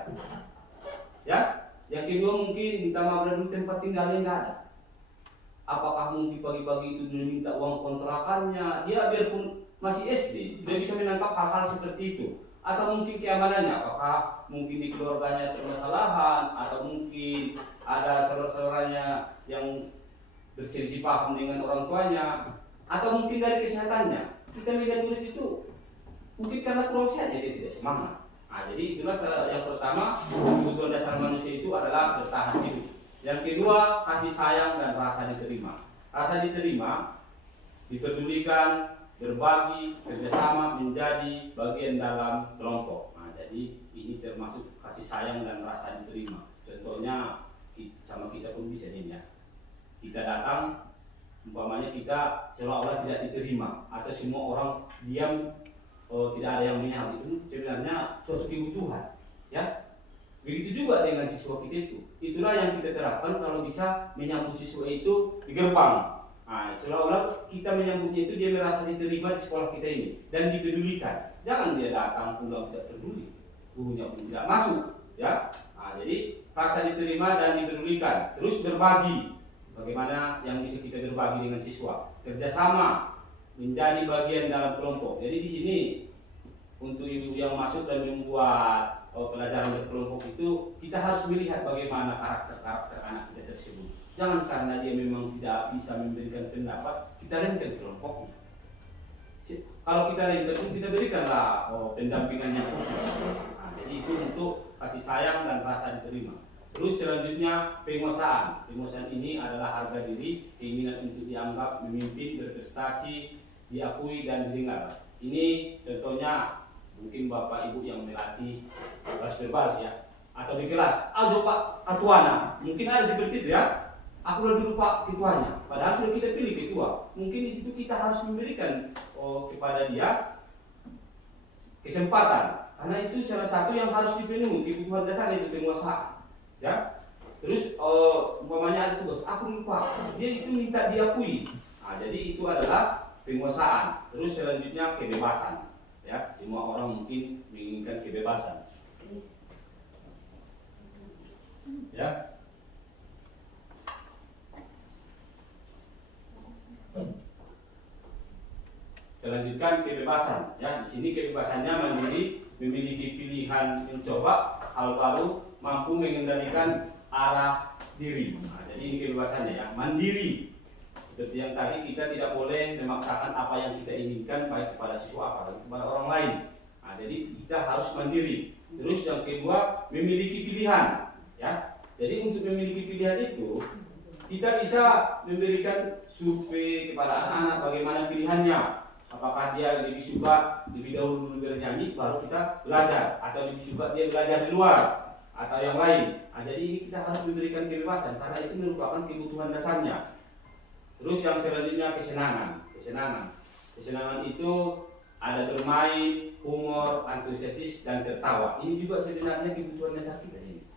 Ya. Yang kedua mungkin minta maaf dulu tempat tinggalnya nggak ada. Apakah mungkin pagi-pagi itu dulu minta uang kontrakannya? Dia biarpun masih SD tidak bisa menangkap hal-hal seperti itu. Atau mungkin keamanannya, apakah mungkin di keluarganya permasalahan, atau mungkin ada saudara-saudaranya yang berselisih paham dengan orang tuanya, atau mungkin dari kesehatannya. Kita melihat murid itu mungkin karena kurang sehat dia tidak semangat. Nah, jadi itulah yang pertama, kebutuhan dasar manusia itu adalah bertahan hidup. Yang kedua, kasih sayang dan rasa diterima. Rasa diterima, dipedulikan, berbagi, kerjasama menjadi bagian dalam kelompok. Nah, jadi ini termasuk kasih sayang dan rasa diterima. Contohnya sama kita pun bisa ini ya. Kita datang, umpamanya kita seolah-olah tidak diterima atau semua orang diam, tidak ada yang menyahut, itu sebenarnya suatu kebutuhan ya. Begitu juga dengan siswa kita itu. Itulah yang kita terapkan kalau bisa menyambut siswa itu di gerbang. Nah, seolah-olah kita menyambutnya itu dia merasa diterima di sekolah kita ini dan dipedulikan. Jangan dia datang pulang tidak peduli, gurunya pun tidak masuk ya. Nah, jadi rasa diterima dan dipedulikan. Terus berbagi. Bagaimana yang bisa kita berbagi dengan siswa? Kerjasama, menjadi bagian dalam kelompok. Jadi di sini untuk ibu yang masuk dan membuat pelajaran berkelompok itu kita harus melihat bagaimana karakter anak kita tersebut. Jangan karena dia memang tidak bisa memberikan pendapat kita lengkap kelompoknya. Kalau kita lengkap kita berikanlah pendampingan yang khusus. Nah, jadi itu untuk kasih sayang dan rasa diterima. Terus selanjutnya penguasaan. Penguasaan ini adalah harga diri, keinginan untuk dianggap memimpin, berprestasi, diakui dan didengar. Ini contohnya mungkin bapak ibu yang melatih kelas bebas ya, atau di kelas, aduh pak ketuanya, mungkin ada seperti itu ya. Aku udah dulu pak ketuanya, padahal sudah kita pilih ketua. Mungkin di situ kita harus memberikan kepada dia kesempatan, karena itu salah satu yang harus dipenuhi kebutuhan dasar itu penguasaan. Ya, terus umpamanya ada tugas, aku lupa, dia itu minta diakui. Nah, jadi itu adalah penguasaan. Terus selanjutnya kebebasan. Ya, semua orang mungkin menginginkan kebebasan. Ya. Saya lanjutkan kebebasan. Ya, di sini kebebasannya mandiri, memiliki pilihan mencoba hal baru, mampu mengendalikan arah diri. Nah, jadi ini kebebasannya ya, mandiri. Seperti yang tadi, kita tidak boleh memaksakan apa yang kita inginkan baik kepada siswa apalagi kepada orang lain. Nah, jadi kita harus mandiri. Terus yang kedua, memiliki pilihan. Ya, jadi untuk memiliki pilihan itu, kita bisa memberikan survei kepada anak-anak bagaimana pilihannya. Apakah dia lebih suka lebih dahulu bernyanyi baru kita belajar, atau lebih suka dia belajar di luar atau yang lain. Nah, jadi ini kita harus memberikan kebebasan karena itu merupakan kebutuhan dasarnya. Terus yang selanjutnya kesenangan itu ada bermain, humor, antusiasis, dan tertawa. Ini juga sebenarnya kebutuhan dasar kita ini.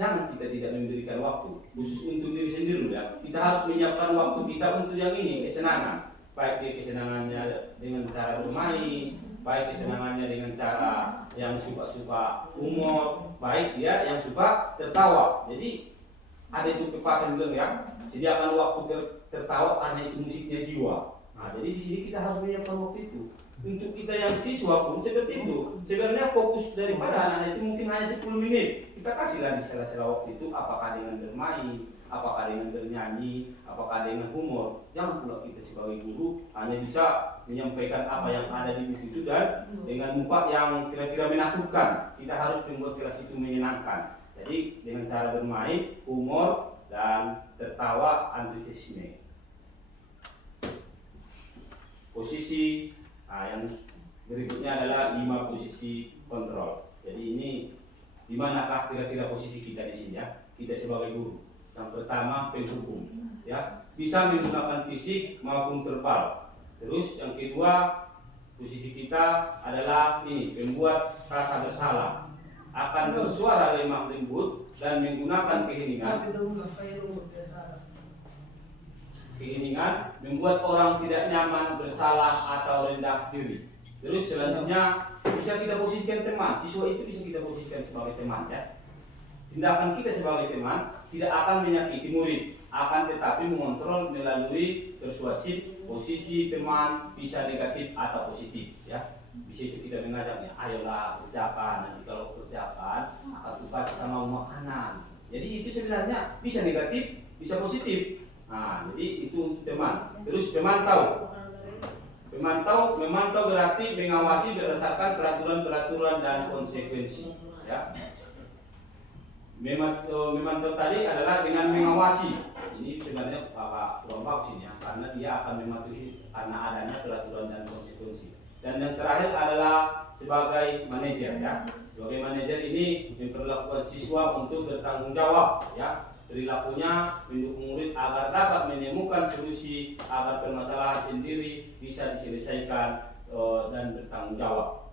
Jangan kita tidak memberikan waktu khusus untuk diri sendiri ya. Kita harus menyiapkan waktu kita untuk yang ini, kesenangan. Baik dia kesenangannya dengan cara bermain, baik kesenangannya dengan cara yang suka humor, baik dia yang suka tertawa. Jadi ada itu pepatah bilang ya, sediakan waktu tertawa karena itu musiknya jiwa. Nah, jadi di sini kita harus menyiapkan waktu itu. Untuk kita yang siswa pun seperti itu. Sebenarnya fokus daripada anak-anak itu mungkin hanya 10 menit. Kita kasihlah di sela-sela waktu itu, apakah dengan bermain, apakah dengan bernyanyi, apakah dengan humor. Jangan pula kita sebagai guru hanya bisa menyampaikan apa yang ada di buku itu dan dengan muka yang kira-kira menakutkan. Kita harus membuat kelas itu menyenangkan. Jadi dengan cara bermain, humor, dan tertawa, antusiasme. Posisi yang berikutnya adalah 5 posisi kontrol. Jadi ini di manakah kira-kira posisi kita di sini ya? Kita sebagai guru. Yang pertama penghukum, ya, bisa menggunakan fisik maupun verbal. Terus yang kedua, posisi kita adalah ini, membuat rasa bersalah, akan bersuara lemah lembut dan menggunakan keinginan membuat orang tidak nyaman, bersalah atau rendah diri. Terus selanjutnya bisa kita posisikan teman. Siswa itu bisa kita posisikan sebagai teman ya. Tindakan kita sebagai teman tidak akan menyakiti murid, akan tetapi mengontrol melalui persuasif. Posisi teman bisa negatif atau positif ya. Bisa itu kita mengajaknya, ayolah kerjakan, nanti kalau kerjakan akan tukar sama makanan. Jadi itu sebenarnya bisa negatif, bisa positif. Nah, jadi itu untuk teman. Terus memantau berarti mengawasi berdasarkan peraturan-peraturan dan konsekuensi ya. Memantau tadi adalah dengan mengawasi. Ini sebenarnya kurang bagus ini ya, karena dia akan mematuhi karena adanya peraturan dan konsekuensi. Dan yang terakhir adalah sebagai manajer ya. Sebagai manajer ini memperlakukan siswa untuk bertanggung jawab ya. Perilakunya mendukung murid agar dapat menemukan solusi agar permasalahan sendiri bisa diselesaikan dan bertanggung jawab.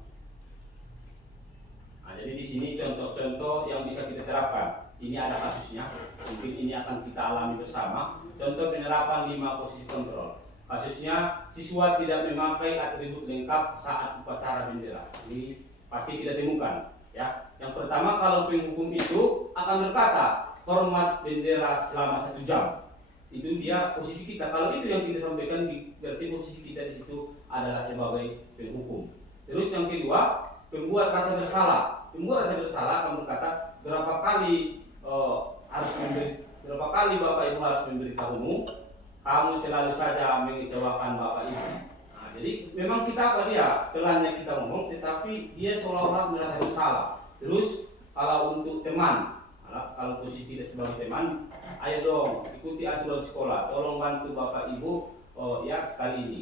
Nah, jadi di sini contoh-contoh yang bisa kita terapkan. Ini ada kasusnya, mungkin ini akan kita alami bersama. Contoh penerapan 5 posisi kontrol. Kasusnya siswa tidak memakai atribut lengkap saat upacara bendera. Ini pasti kita temukan. Ya, yang pertama kalau penghukum itu akan berkata hormat bendera selama 1 jam. Itu dia posisi kita. Kalau itu yang kita sampaikan, berarti posisi kita di situ adalah sebagai penghukum. Terus yang kedua, pembuat rasa bersalah. Pembuat rasa bersalah akan berkata berapa kali Bapak Ibu harus memberitahumu, kamu selalu saja mengecewakan Bapak Ibu. Nah, jadi memang kita pelannya kita ngomong, tetapi dia seolah-olah merasa bersalah. Terus kalau untuk teman, kalau posisi kita sebagai teman, ayo dong ikuti aturan sekolah, tolong bantu Bapak Ibu ya sekali ini.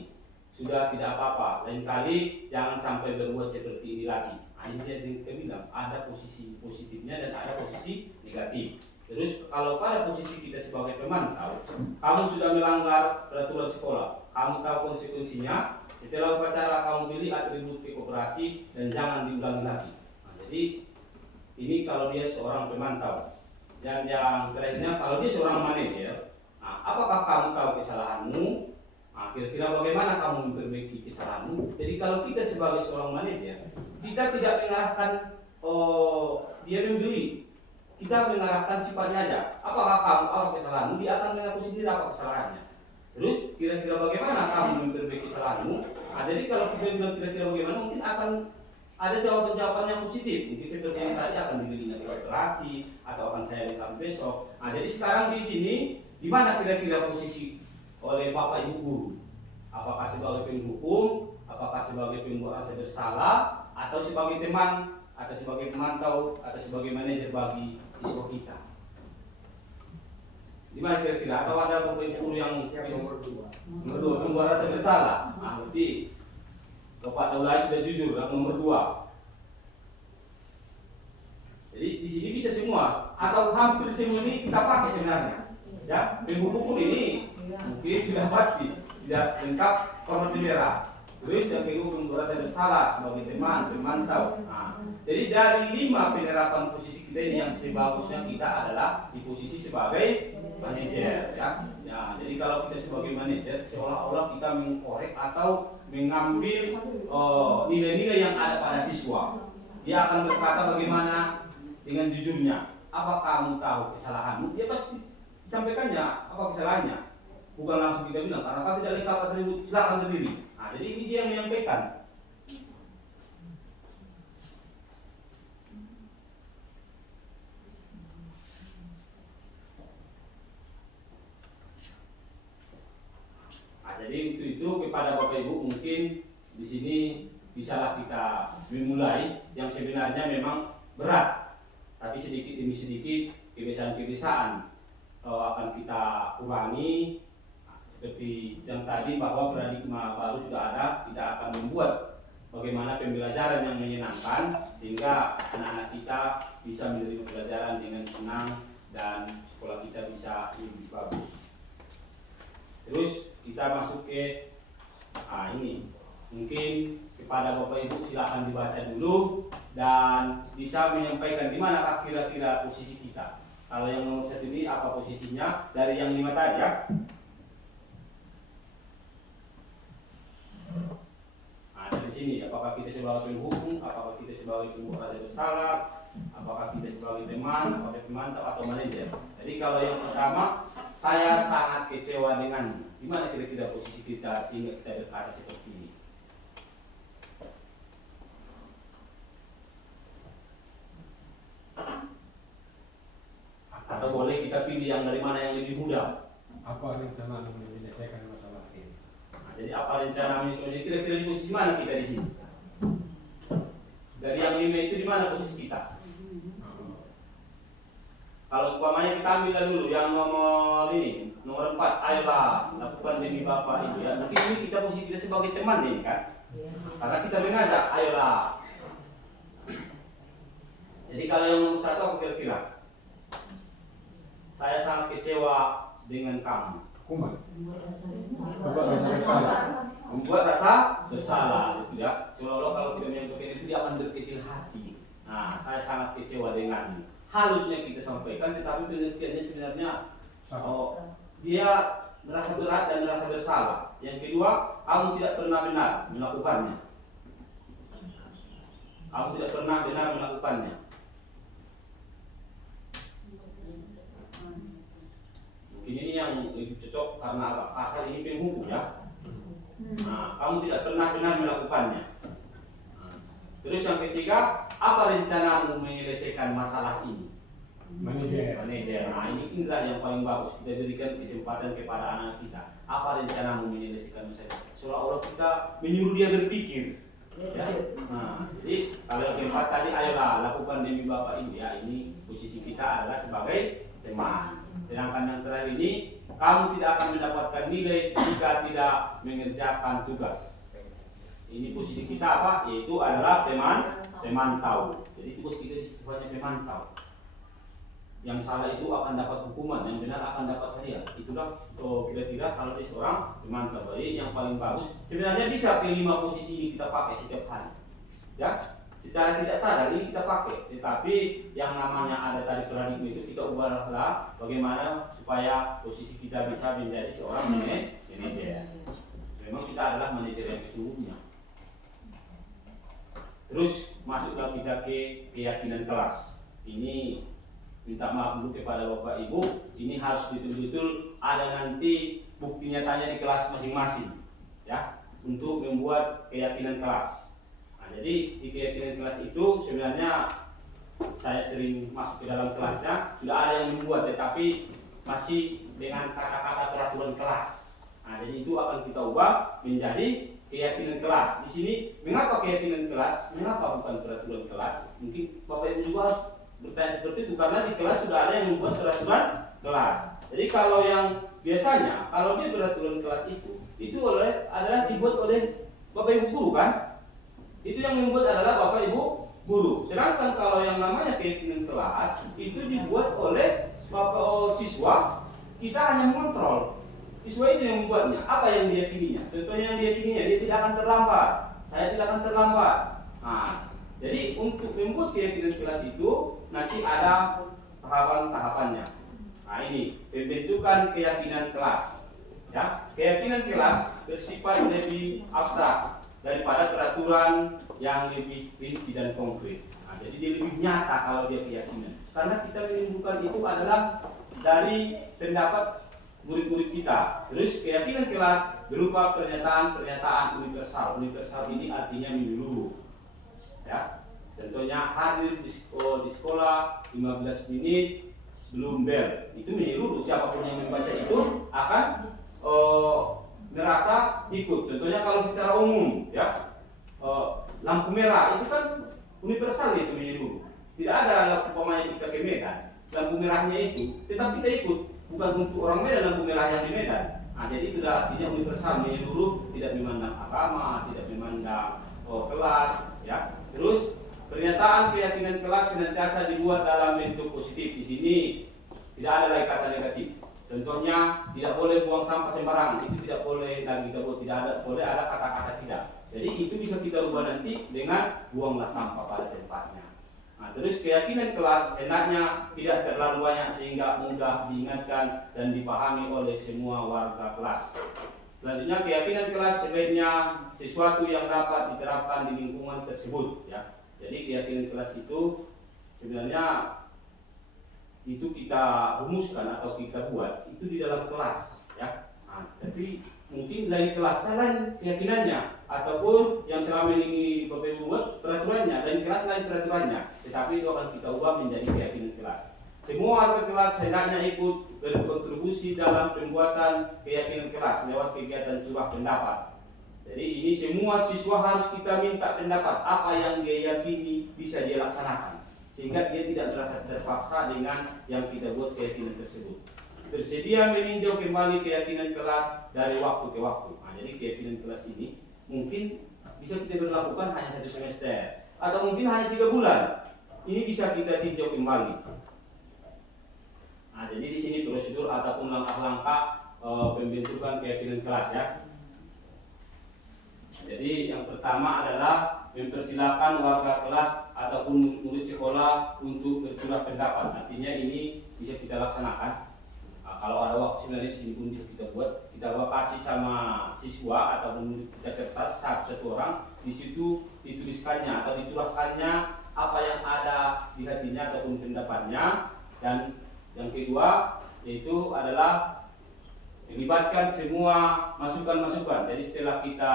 Sudah tidak apa-apa, lain kali jangan sampai berbuat seperti ini lagi. Nah, ini yang kita bilang, ada posisi positifnya dan ada posisi negatif. Terus kalau pada posisi kita sebagai pemantau, kamu sudah melanggar peraturan sekolah, kamu tahu konsekuensinya. Setelah upacara kamu beli atribut koperasi dan jangan diulangi lagi. Nah, jadi ini kalau dia seorang pemantau. Dan yang terakhirnya kalau dia seorang manajer, nah, apakah kamu tahu kesalahanmu? Nah, kira-kira bagaimana kamu memperbaiki kesalahanmu? Jadi kalau kita sebagai seorang manajer, kita tidak mengarahkan dia membeli, kita mengarahkan sifatnya aja. Apakah kamu, apa kesalahanmu? Dia akan mengaku sendiri apa kesalahannya. Terus kira-kira bagaimana kamu memperbaiki kesalahanmu? Nah, Nah, jadi kalau kita bilang kira-kira bagaimana, mungkin akan ada jawaban-jawaban yang positif. Mungkin seperti yang tadi akan dibeli nanti operasi atau akan saya lihat besok. Nah, jadi sekarang di sini di mana kira-kira posisi oleh Bapak Ibu guru? Apakah sebagai penghukum, apakah sebagai pembuat rasa bersalah, atau sebagai teman, atau sebagai pemantau, atau sebagai manajer bagi siswa kita? Di mana kira-kira? Atau ada Bapak Ibu guru yang nomor 2. nomor 2 pembuat rasa bersalah? Nah, berarti Bapak Daulay sudah jujur, yang nomor 2. Jadi di sini bisa semua, atau hampir semua ini kita pakai sebenarnya. Ya, penghukum ini mungkin sudah pasti tidak lengkap format bendera. Terus yang kedua merasa bersalah sebagai teman, pemantau. Nah, jadi dari 5 penerapan posisi kita ini yang sebagusnya kita adalah di posisi sebagai manajer, ya. Ya, jadi kalau kita sebagai manajer seolah-olah kita mengkorek atau mengambil nilai-nilai yang ada pada siswa. Dia akan berkata bagaimana dengan jujurnya. Apa kamu tahu kesalahanmu? Dia pasti sampaikannya apa kesalahannya. Bukan langsung kita bilang karena kau tidak lengkap atribut, silakan berdiri. Nah, jadi ini dia yang menyampaikan. Nah, jadi itu kepada Bapak Ibu mungkin di sini bisalah kita memulai yang sebenarnya memang berat, tapi sedikit demi sedikit kebiasaan-kebiasaan akan kita kurangi. Seperti yang tadi bahwa paradigma baru sudah ada, kita akan membuat bagaimana pembelajaran yang menyenangkan sehingga anak-anak kita bisa menerima pelajaran dengan senang dan sekolah kita bisa lebih bagus. Terus kita masuk ke ini mungkin kepada Bapak Ibu silakan dibaca dulu dan bisa menyampaikan di mana kira-kira posisi kita. Kalau yang nomor 1 ini apa posisinya dari yang 5 tadi ya? Nah, dari sini apakah kita sebagai penghukum, apakah kita sebagai pembuat rasa bersalah, apakah kita sebagai teman, apakah pemantau atau manajer. Jadi kalau yang pertama, saya sangat kecewa dengan di mana kira-kira posisi kita sehingga kita berkata seperti ini. Atau boleh kita pilih yang dari mana yang lebih mudah. Apa rencana menyelesaikan masalah ini? Nah, jadi apa rencana menyelesaikan? Kira-kira di posisi mana kita di sini? Dari yang 5 itu di mana posisi kita? Kalau umpamanya kita ambil dulu yang nomor ini, nomor 4, ayolah lakukan demi Bapak Ibu ya. Mungkin ini kita posisi kita sebagai teman ini kan? Karena kita mengajak, ayolah. Jadi kalau yang nomor 1 aku kira-kira saya sangat kecewa dengan kamu. Hukuman. Membuat rasa bersalah, gitu ya. Seolah-olah kalau kita menyampaikan itu dia akan berkecil hati. Nah, saya sangat kecewa denganmu. Halusnya kita sampaikan, tetapi pengertiannya sebenarnya dia merasa berat dan merasa bersalah. Yang kedua, kamu tidak pernah benar melakukannya. Kamu tidak pernah benar melakukannya. Ini yang lebih cocok karena agak kasar, ini penghukum ya. Nah, kamu tidak pernah benar melakukannya. Terus yang ketiga, apa rencanamu menyelesaikan masalah ini? Manajer. Nah, ini indra yang paling bagus. Kita berikan kesempatan kepada anak kita. Apa rencanamu menyelesaikan masalah? Seolah-olah kita menyuruh dia berpikir. Ya. Nah, jadi kalau yang keempat tadi, ayolah lakukan demi Bapak Ibu ya. Ini posisi kita adalah sebagai teman. Sedangkan yang terakhir ini, kamu tidak akan mendapatkan nilai jika tidak mengerjakan tugas. Ini posisi kita apa? Yaitu adalah pemantau. Jadi tugas kita sifatnya pemantau. Yang salah itu akan dapat hukuman, yang benar akan dapat hadiah. Itulah kira-kira kalau dia seorang pemantau. Jadi yang paling bagus sebenarnya bisa kelima posisi ini kita pakai setiap hari. Ya. Secara tidak sadar ini kita pakai, tetapi yang namanya ada tadi paradigma itu kita ubahlah bagaimana supaya posisi kita bisa menjadi seorang manajer. Memang kita adalah manajer yang sesungguhnya. Terus masuklah kita ke keyakinan kelas. Ini minta maaf dulu kepada Bapak Ibu, ini harus betul-betul ada nanti bukti nyatanya di kelas masing-masing. Ya. untuk membuat keyakinan kelas. Nah, jadi di keyakinan kelas itu sebenarnya saya sering masuk ke dalam kelasnya, sudah ada yang membuat tetapi masih dengan kata-kata peraturan kelas. Nah, jadi itu akan kita ubah menjadi keyakinan kelas. Di sini mengapa keyakinan kelas? Mengapa bukan peraturan kelas? Mungkin Bapak Ibu juga harus bertanya seperti itu karena di kelas sudah ada yang membuat peraturan kelas. Jadi kalau yang biasanya kalau dia peraturan kelas itu adalah dibuat oleh Bapak Ibu guru kan? Itu yang membuat adalah Bapak Ibu guru. Sedangkan kalau yang namanya keyakinan kelas itu dibuat oleh Bapak siswa, kita hanya mengontrol. Siswa itu yang membuatnya. Apa yang diyakininya? Contohnya yang diyakininya, dia tidak akan terlambat. Saya tidak akan terlambat. Nah, jadi untuk membuat keyakinan kelas itu nanti ada tahapan-tahapannya. Nah, ini pembentukan keyakinan kelas. Ya, keyakinan kelas bersifat lebih abstrak daripada peraturan yang lebih rinci dan konkret. Nah, jadi dia lebih nyata kalau dia keyakinan. Karena kita menentukan itu adalah dari pendapat murid-murid kita. Terus keyakinan kelas berupa pernyataan-pernyataan universal. Universal ini artinya menyeluruh. Ya, contohnya hadir di sekolah 15 menit sebelum bel. Itu menyeluruh, siapapun yang membaca itu akan merasa ikut. Contohnya kalau secara umum, ya, lampu merah itu kan universal, itu menyeluruh. Tidak ada umpamanya kita ke Medan, lampu merahnya itu tetap kita ikut. Bukan untuk orang Medan lampu merah yang di Medan. Nah, jadi itu artinya universal, menyeluruh, tidak memandang agama, tidak memandang kelas, ya. Terus pernyataan keyakinan kelas senantiasa dibuat dalam bentuk positif. Di sini tidak ada lagi kata negatif. Contohnya tidak boleh buang sampah sembarangan, itu tidak boleh lagi kita buat, tidak ada boleh ada kata-kata tidak. Jadi itu bisa kita ubah nanti dengan buanglah sampah pada tempatnya. Nah, terus keyakinan kelas hendaknya tidak terlalu banyak sehingga mudah diingatkan dan dipahami oleh semua warga kelas. Selanjutnya keyakinan kelas sebaiknya sesuatu yang dapat diterapkan di lingkungan tersebut, ya. Jadi keyakinan kelas itu sebenarnya itu kita rumuskan atau kita buat itu di dalam kelas, ya. Nah, tapi mungkin lain kelas lain keyakinannya ataupun yang selama ini Bapak Ibu buat peraturannya, lain kelas lain peraturannya, tetapi itu akan kita ubah menjadi keyakinan kelas. Semua warga kelas hendaknya ikut berkontribusi dalam pembuatan keyakinan kelas lewat kegiatan curah pendapat. Jadi ini semua siswa harus kita minta pendapat apa yang dia yakini bisa dia laksanakan, sehingga dia tidak merasa terpaksa dengan yang kita buat keyakinan tersebut. Bersedia meninjau kembali keyakinan kelas dari waktu ke waktu. Nah, jadi keyakinan kelas ini mungkin bisa kita berlakukan hanya 1 semester atau mungkin hanya 3 bulan. Ini bisa kita tinjau kembali. Nah, jadi di sini prosedur ataupun langkah-langkah pembentukan keyakinan kelas, ya. Jadi yang pertama adalah mempersilahkan warga kelas ataupun murid sekolah untuk bercurah pendapat. Artinya ini bisa kita laksanakan. Nah, kalau ada waktu sebenarnya di sini pun kita buat, kita kasih sama siswa ataupun murid kita kertas satu orang, di situ dituliskannya atau dicurahkannya apa yang ada di hatinya ataupun pendapatnya. Dan yang kedua yaitu adalah melibatkan semua masukan-masukan. Jadi setelah kita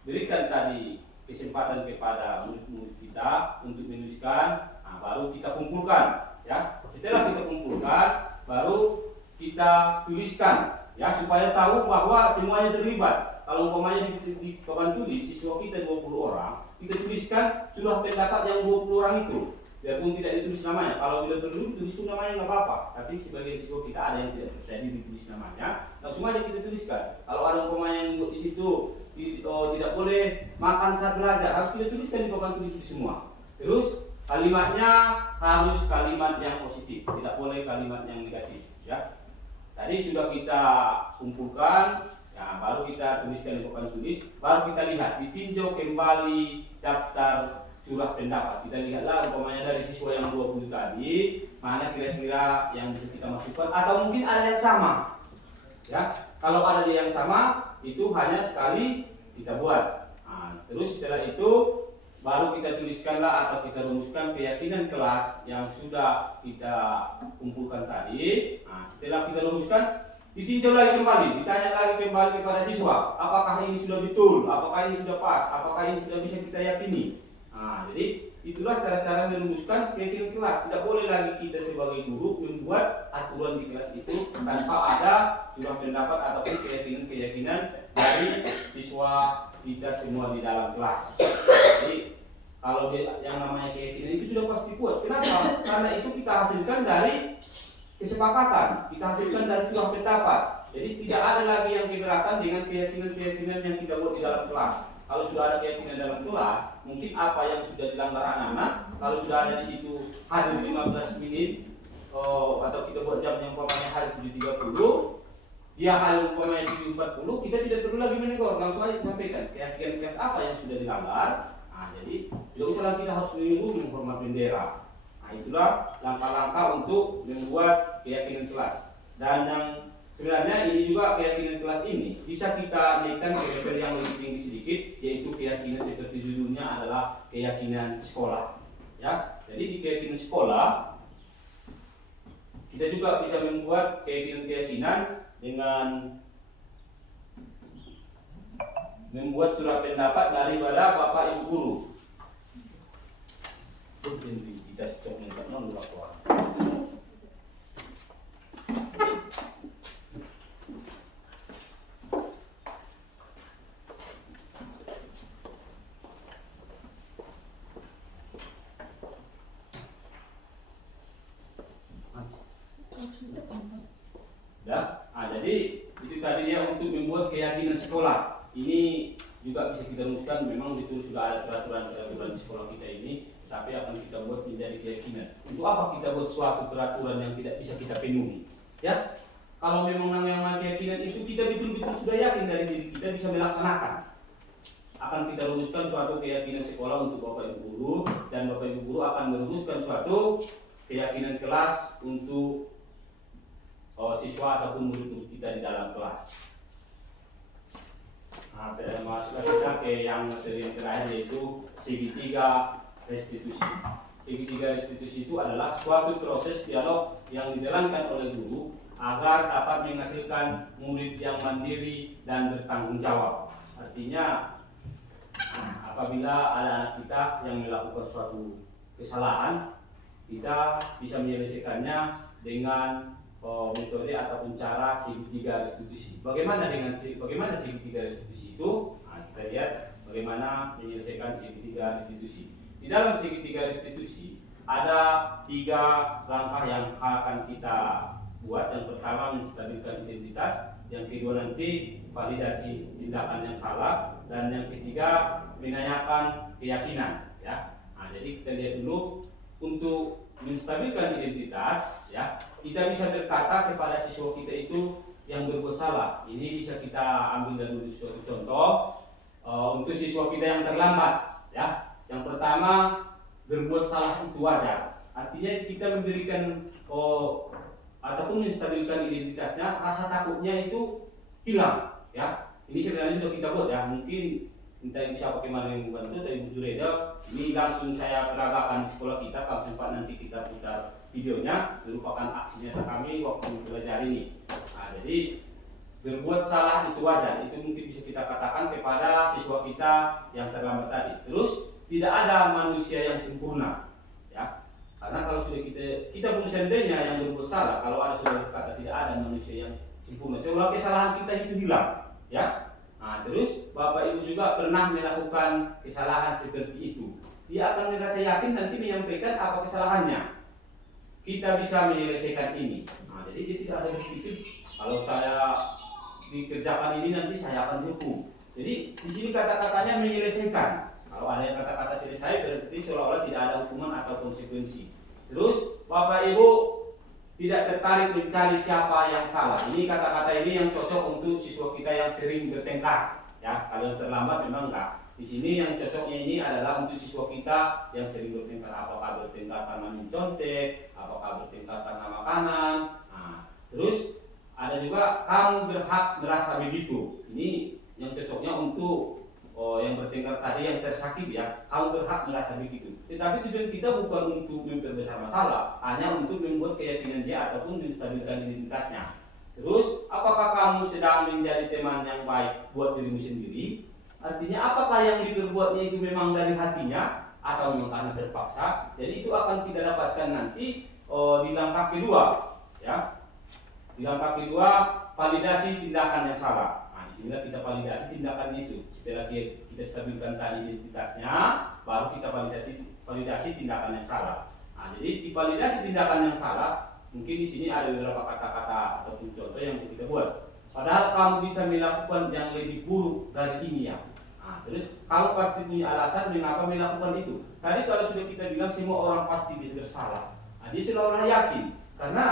berikan tadi kesempatan kepada murid-murid kita untuk menuliskan, nah, baru kita kumpulkan, ya. Setelah kita kumpulkan, baru kita tuliskan, ya, supaya tahu bahwa semuanya terlibat. Kalau umpamanya di papan tulis siswa kita 20 orang, kita tuliskan curah pendapat yang 20 orang itu. Biarpun tidak ditulis namanya, kalau bila perlu tulis namanya nggak apa-apa. Tapi sebagian siswa kita ada yang tidak percaya ditulis namanya, langsung aja kita tuliskan. Kalau ada umpamanya yang di situ tidak boleh makan saat belajar, harus kita tuliskan di papan tulis itu semua. Terus kalimatnya harus kalimat yang positif, tidak boleh kalimat yang negatif, ya. Tadi sudah kita kumpulkan, ya, baru kita tuliskan di papan tulis, baru kita lihat, ditinjau kembali daftar curah pendapat. Kita lihatlah umpamanya dari siswa yang 20 tadi, mana kira-kira yang bisa kita masukkan atau mungkin ada yang sama. Ya, kalau ada yang sama itu hanya sekali kita buat. Nah, terus setelah itu baru kita tuliskanlah atau kita rumuskan keyakinan kelas yang sudah kita kumpulkan tadi. Nah, setelah kita rumuskan, ditinjau lagi kembali, ditanya lagi kembali kepada siswa, apakah ini sudah betul, apakah ini sudah pas, apakah ini sudah bisa kita yakini. Nah, jadi itulah cara-cara merumuskan keyakinan kelas. Tidak boleh lagi kita sebagai guru membuat aturan di kelas itu tanpa ada surat pendapat ataupun keyakinan dari siswa kita semua di dalam kelas. Jadi kalau yang namanya keyakinan itu sudah pasti kuat. Kenapa? Karena itu kita hasilkan dari kesepakatan, kita hasilkan dari surat pendapat. Jadi tidak ada lagi yang keberatan dengan keyakinan-keyakinan yang kita buat di dalam kelas. Kalau sudah ada keyakinan dalam kelas, mungkin apa yang sudah dilanggar anak-anak, kalau sudah ada di situ hadir 15 menit atau kita buat jam yang umpamanya hari 7.30, dia hadir umpamanya 7.40, kita tidak perlu lagi menegur, langsung aja sampaikan keyakinan kelas apa yang sudah dilanggar. Nah, jadi tidak usah kita harus menunggu menghormat bendera. Nah, itulah langkah-langkah untuk membuat keyakinan kelas. Dan yang sebenarnya ini juga keyakinan kelas ini bisa kita naikkan ke level yang lebih tinggi sedikit, yaitu keyakinan seperti judulnya adalah keyakinan sekolah. Ya, jadi di keyakinan sekolah kita juga bisa membuat keyakinan-keyakinan dengan membuat surat pendapat daripada Bapak Ibu guru. Kita stop non berapa. Ya, jadi itu tadi ya untuk membuat keyakinan sekolah. Ini juga bisa kita rumuskan, memang betul sudah ada peraturan-peraturan di sekolah kita ini, tapi akan kita buat menjadi keyakinan. Untuk apa kita buat suatu peraturan yang tidak bisa kita penuhi? Ya, kalau memang namanya keyakinan itu kita betul-betul sudah yakin dari diri kita bisa melaksanakan. Akan kita rumuskan suatu keyakinan sekolah untuk Bapak Ibu guru, dan Bapak Ibu guru akan merumuskan suatu keyakinan kelas untuk siswa ataupun murid-murid kita di dalam kelas. Nah, masuklah kita ke yang materi yang terakhir, yaitu segitiga restitusi. Segitiga restitusi itu adalah suatu proses dialog yang dijalankan oleh guru agar dapat menghasilkan murid yang mandiri dan bertanggung jawab. Artinya, apabila ada anak kita yang melakukan suatu kesalahan, kita bisa menyelesaikannya dengan metode ataupun cara segitiga restitusi. Bagaimana segitiga restitusi itu? Nah, kita lihat bagaimana menyelesaikan segitiga restitusi. Di dalam segitiga restitusi ada 3 langkah yang akan kita buat. Yang pertama menstabilkan identitas, yang kedua nanti validasi tindakan yang salah, dan yang ketiga menanyakan keyakinan. Ya, nah, jadi kita lihat dulu untuk menstabilkan identitas, ya, kita bisa berkata kepada siswa kita itu yang berbuat salah. Ini bisa kita ambil dari suatu contoh untuk siswa kita yang terlambat, ya. Yang pertama, berbuat salah itu wajar. Artinya kita memberikan ataupun menstabilkan identitasnya, rasa takutnya itu hilang, ya. Ini sebenarnya sudah kita buat, ya. Mungkin entah siapa kemarin yang membantu, tapi Bu Jureda, ini langsung saya peragakan di sekolah kita. Kalau sempat nanti kita putar videonya, merupakan aksi nyata kami waktu belajar ini. Nah, jadi berbuat salah itu wajar, itu mungkin bisa kita katakan kepada siswa kita yang terlambat tadi. Terus tidak ada manusia yang sempurna, ya. Karena kalau sudah kita pun seandainya yang berbuat salah, kalau ada sudah berkata tidak ada manusia yang sempurna, seolah kesalahan kita itu hilang, ya. Nah, terus Bapak Ibu juga pernah melakukan kesalahan seperti itu. Dia akan merasa yakin nanti menyampaikan apa kesalahannya. Kita bisa menyelesaikan ini. Nah, jadi dia tidak ada berpikir kalau saya dikerjakan ini nanti saya akan dihukum. Jadi di sini kata-katanya menyelesaikan. Kalau ada yang kata-kata selesai berarti seolah-olah tidak ada hukuman atau konsekuensi. Terus Bapak Ibu tidak tertarik mencari siapa yang salah. Ini kata-kata ini yang cocok untuk siswa kita yang sering bertengkar. Ya, kalau yang terlambat memang enggak. Di sini yang cocoknya ini adalah untuk siswa kita yang sering bertengkar. Apakah bertengkar karena mencontek, apakah bertengkar karena makanan. Nah, terus ada juga kamu berhak merasa begitu. Ini yang cocoknya untuk yang bertengkar tadi yang tersakiti, ya. Kamu berhak merasa begitu. Tetapi tujuan kita bukan untuk memperbesar masalah, hanya untuk membuat keyakinan dia ataupun menstabilkan identitasnya. Terus, apakah kamu sedang menjadi teman yang baik buat dirimu sendiri? Artinya, apakah yang diperbuatnya itu memang dari hatinya atau memang karena terpaksa? Jadi itu akan kita dapatkan nanti di langkah kedua, ya. Di langkah kedua, validasi tindakan yang salah. Nah, disinilah kita validasi tindakan itu. Setelah kita stabilkan tadi identitasnya, baru kita validasi tindakan yang salah. Nah, jadi di validasi tindakan yang salah, mungkin di sini ada beberapa kata-kata ataupun contoh yang kita buat. Padahal kamu bisa melakukan yang lebih buruk dari ini ya. Nah, terus kamu pasti punya alasan mengapa melakukan itu. Tadi kalau sudah kita bilang semua orang pasti bersalah. Nah, dia sudah orang yakin karena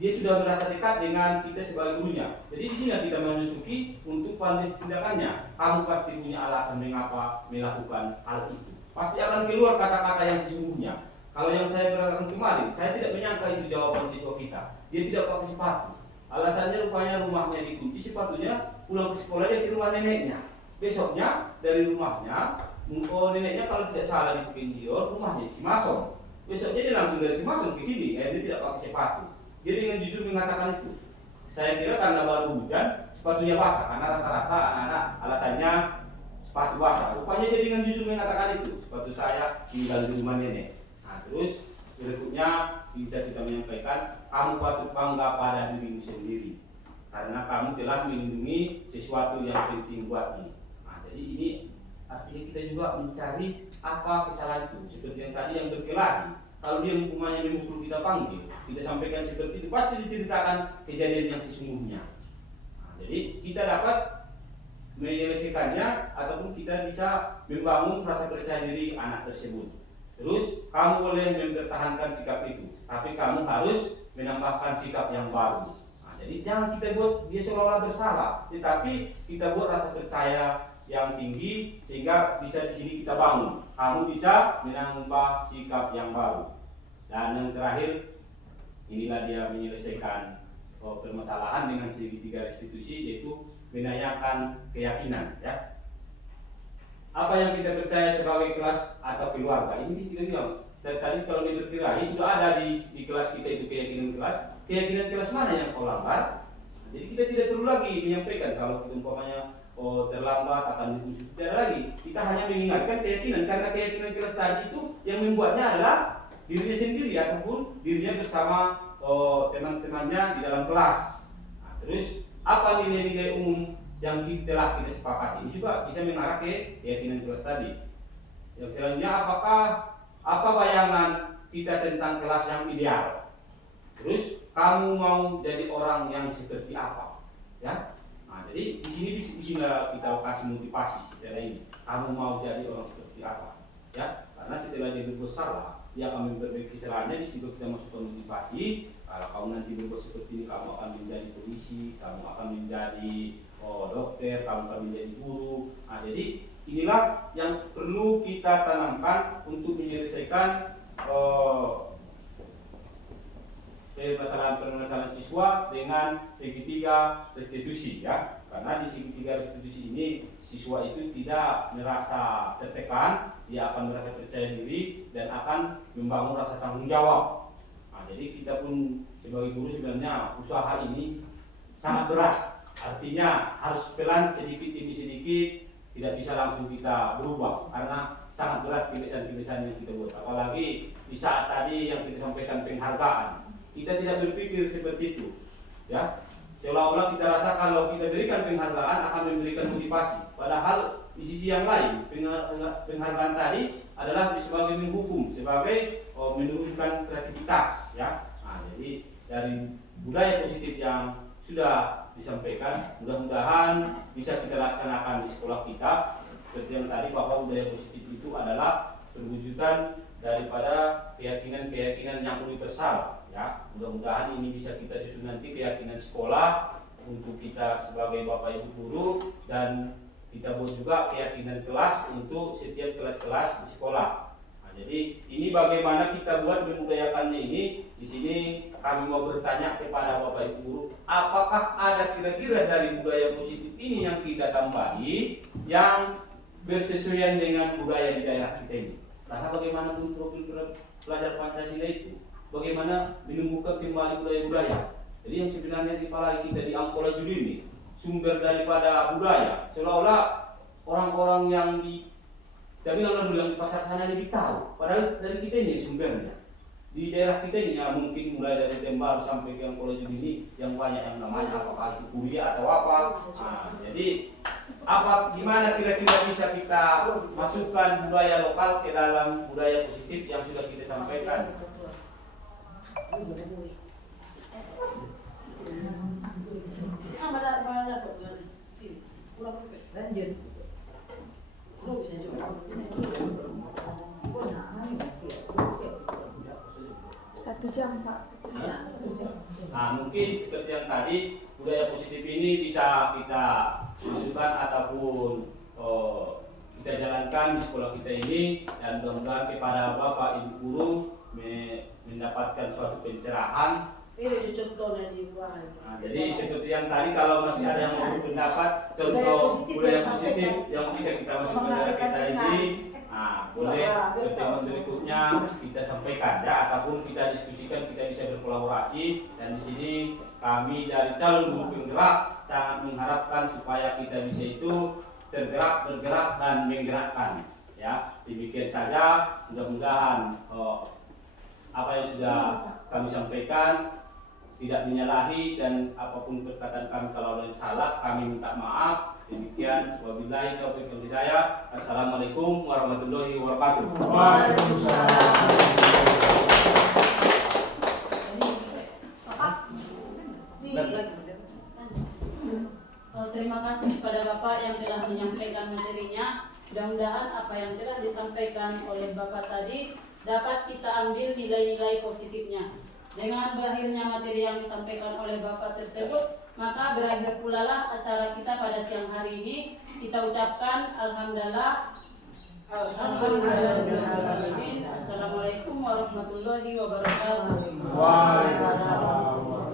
dia sudah merasa dekat dengan kita sebagai gurunya. Jadi di sini kita menyusuki untuk validasi tindakannya. Kamu pasti punya alasan mengapa melakukan hal itu. Pasti akan keluar kata-kata yang sesungguhnya. Kalau yang saya berkatakan kemarin, saya tidak menyangka itu jawaban siswa kita. Dia tidak pakai sepatu. Alasannya rupanya rumahnya dikunci, sepatunya pulang ke sekolah dia ke rumah neneknya. Besoknya dari rumahnya, neneknya kalau tidak salah di Penjior, rumahnya di Simasong. Besoknya dia langsung dari Simasong ke sini, dia tidak pakai sepatu. Dia dengan jujur mengatakan itu. Saya kira karena baru hujan, sepatunya basah. Karena rata-rata anak-anak alasannya sepatu basah. Rupanya dia dengan jujur mengatakan itu. Sepatu saya tinggal di rumah nenek. Nah, terus berikutnya bisa kita menyampaikan, kamu patut bangga pada dirimu sendiri karena kamu telah melindungi sesuatu yang penting buatmu. Nah, jadi ini artinya kita juga mencari apa kesalahan itu. Seperti yang tadi yang berkelahi, kalau dia hukumannya memukul kita panggil, kita sampaikan seperti itu, pasti diceritakan kejadian yang sesungguhnya. Nah, jadi kita dapat menyelesaikannya ataupun kita bisa membangun rasa percaya diri anak tersebut. Terus kamu boleh mempertahankan sikap itu, tapi kamu harus menambahkan sikap yang baru. Nah, jadi jangan kita buat dia seolah-olah bersalah, tetapi kita buat rasa percaya yang tinggi sehingga bisa di sini kita bangun. Kamu bisa menambah sikap yang baru. Dan yang terakhir, inilah dia menyelesaikan permasalahan dengan segitiga restitusi, yaitu menanyakan keyakinan, ya. Apa yang kita percaya sebagai kelas atau keluarga, ini kita bilang tadi kalau di berkelahi sudah ada di kelas kita itu keyakinan kelas mana yang kau langgar. Jadi kita tidak perlu lagi menyampaikan kalau kita umpamanya terlambat akan ditusuk, tidak lagi. Kita hanya mengingatkan keyakinan, karena keyakinan kelas tadi itu yang membuatnya adalah dirinya sendiri ataupun dirinya bersama teman-temannya di dalam kelas. Nah, terus apa nilai-nilai umum yang telah kita sepakati ini juga bisa mengarah ke keyakinan kelas tadi. Yang selanjutnya, apa bayangan kita tentang kelas yang ideal? Terus kamu mau jadi orang yang seperti apa? Ya. Nah, jadi di sini kita kasih motivasi setelah ini. Kamu mau jadi orang seperti apa? Ya. Karena setelah dia berbuat salah, dia akan memperbaiki kesalahannya. Di situ kita masukkan motivasi. Kalau kamu nanti berbuat seperti ini, kamu akan menjadi polisi, kamu akan menjadi dokter, kamu akan menjadi guru. Nah, jadi inilah yang perlu kita tanamkan untuk menyelesaikan permasalahan siswa dengan segitiga restitusi, ya. Karena di segitiga restitusi ini siswa itu tidak merasa tertekan, dia akan merasa percaya diri dan akan membangun rasa tanggung jawab. Nah, jadi kita pun sebagai guru sebenarnya usaha ini sangat berat. Artinya harus pelan sedikit demi sedikit, tidak bisa langsung kita berubah karena sangat berat pilihan-pilihan yang kita buat. Apalagi di saat tadi yang kita sampaikan penghargaan, kita tidak berpikir seperti itu, ya. Seolah-olah kita rasa kalau kita berikan penghargaan akan memberikan motivasi. Padahal di sisi yang lain penghargaan tadi adalah sebagai menghukum, sebagai menurunkan kreativitas, ya. Nah, jadi dari budaya positif yang sudah disampaikan, mudah-mudahan bisa kita laksanakan di sekolah kita. Seperti yang tadi, bahwa budaya positif itu adalah perwujudan daripada keyakinan-keyakinan yang universal, ya. Mudah-mudahan ini bisa kita susun nanti keyakinan sekolah untuk kita sebagai bapak ibu guru, dan kita buat juga keyakinan kelas untuk setiap kelas-kelas di sekolah. Jadi ini bagaimana kita buat membudayakannya ini. Di sini kami mau bertanya kepada Bapak Ibu guru, apakah ada kira-kira dari budaya positif ini yang kita tambahi yang bersesuaian dengan budaya di daerah kita ini? Karena bagaimana profil pelajar Pancasila itu, bagaimana menumbuhkan kembali budaya-budaya. Jadi yang sebenarnya di kepala kita di Angkola Judi ini sumber daripada budaya, seolah-olah orang-orang yang di bilang dulu yang di pasar sana lebih tahu, padahal dari kita ini sumbernya. Di daerah kita ini ya mungkin mulai dari Tembaru sampai ke Angkola Judi ini yang banyak yang namanya apakah itu kuliah atau apa. Nah, jadi gimana kira-kira bisa kita masukkan budaya lokal ke dalam budaya positif yang sudah kita sampaikan. Lanjut. Satu jam Pak. Nah, mungkin seperti yang tadi budaya positif ini bisa kita usulkan ataupun kita jalankan di sekolah kita ini, dan mudah-mudahan kepada Bapak Ibu guru mendapatkan suatu pencerahan. Ini contohnya di bawah. Nah, jadi seperti yang tadi kalau masih ada yang mau berpendapat contoh budaya positif yang bisa kita masukkan dalam kita ini, nah, boleh pertemuan berikutnya kita sampaikan ya, ataupun kita diskusikan, kita bisa berkolaborasi. Dan di sini kami dari calon guru penggerak sangat mengharapkan supaya kita bisa itu tergerak, bergerak dan menggerakkan ya. Demikian saja, mudah-mudahan apa yang sudah kami sampaikan tidak menyalahi, dan apapun perkataan kami kalau ada yang salah kami minta maaf. Demikian, wabillahi taufiq wal hidayah. Assalamualaikum warahmatullahi wabarakatuh. Terima kasih kepada Bapak yang telah menyampaikan materinya. Mudah-mudahan apa yang telah disampaikan oleh Bapak tadi dapat kita ambil nilai-nilai positifnya. Dengan berakhirnya materi yang disampaikan oleh Bapak tersebut, maka berakhir pula lah acara kita pada siang hari ini. Kita ucapkan alhamdulillah. Alhamdulillah. Assalamualaikum warahmatullahi wabarakatuh. Waalaikumsalam.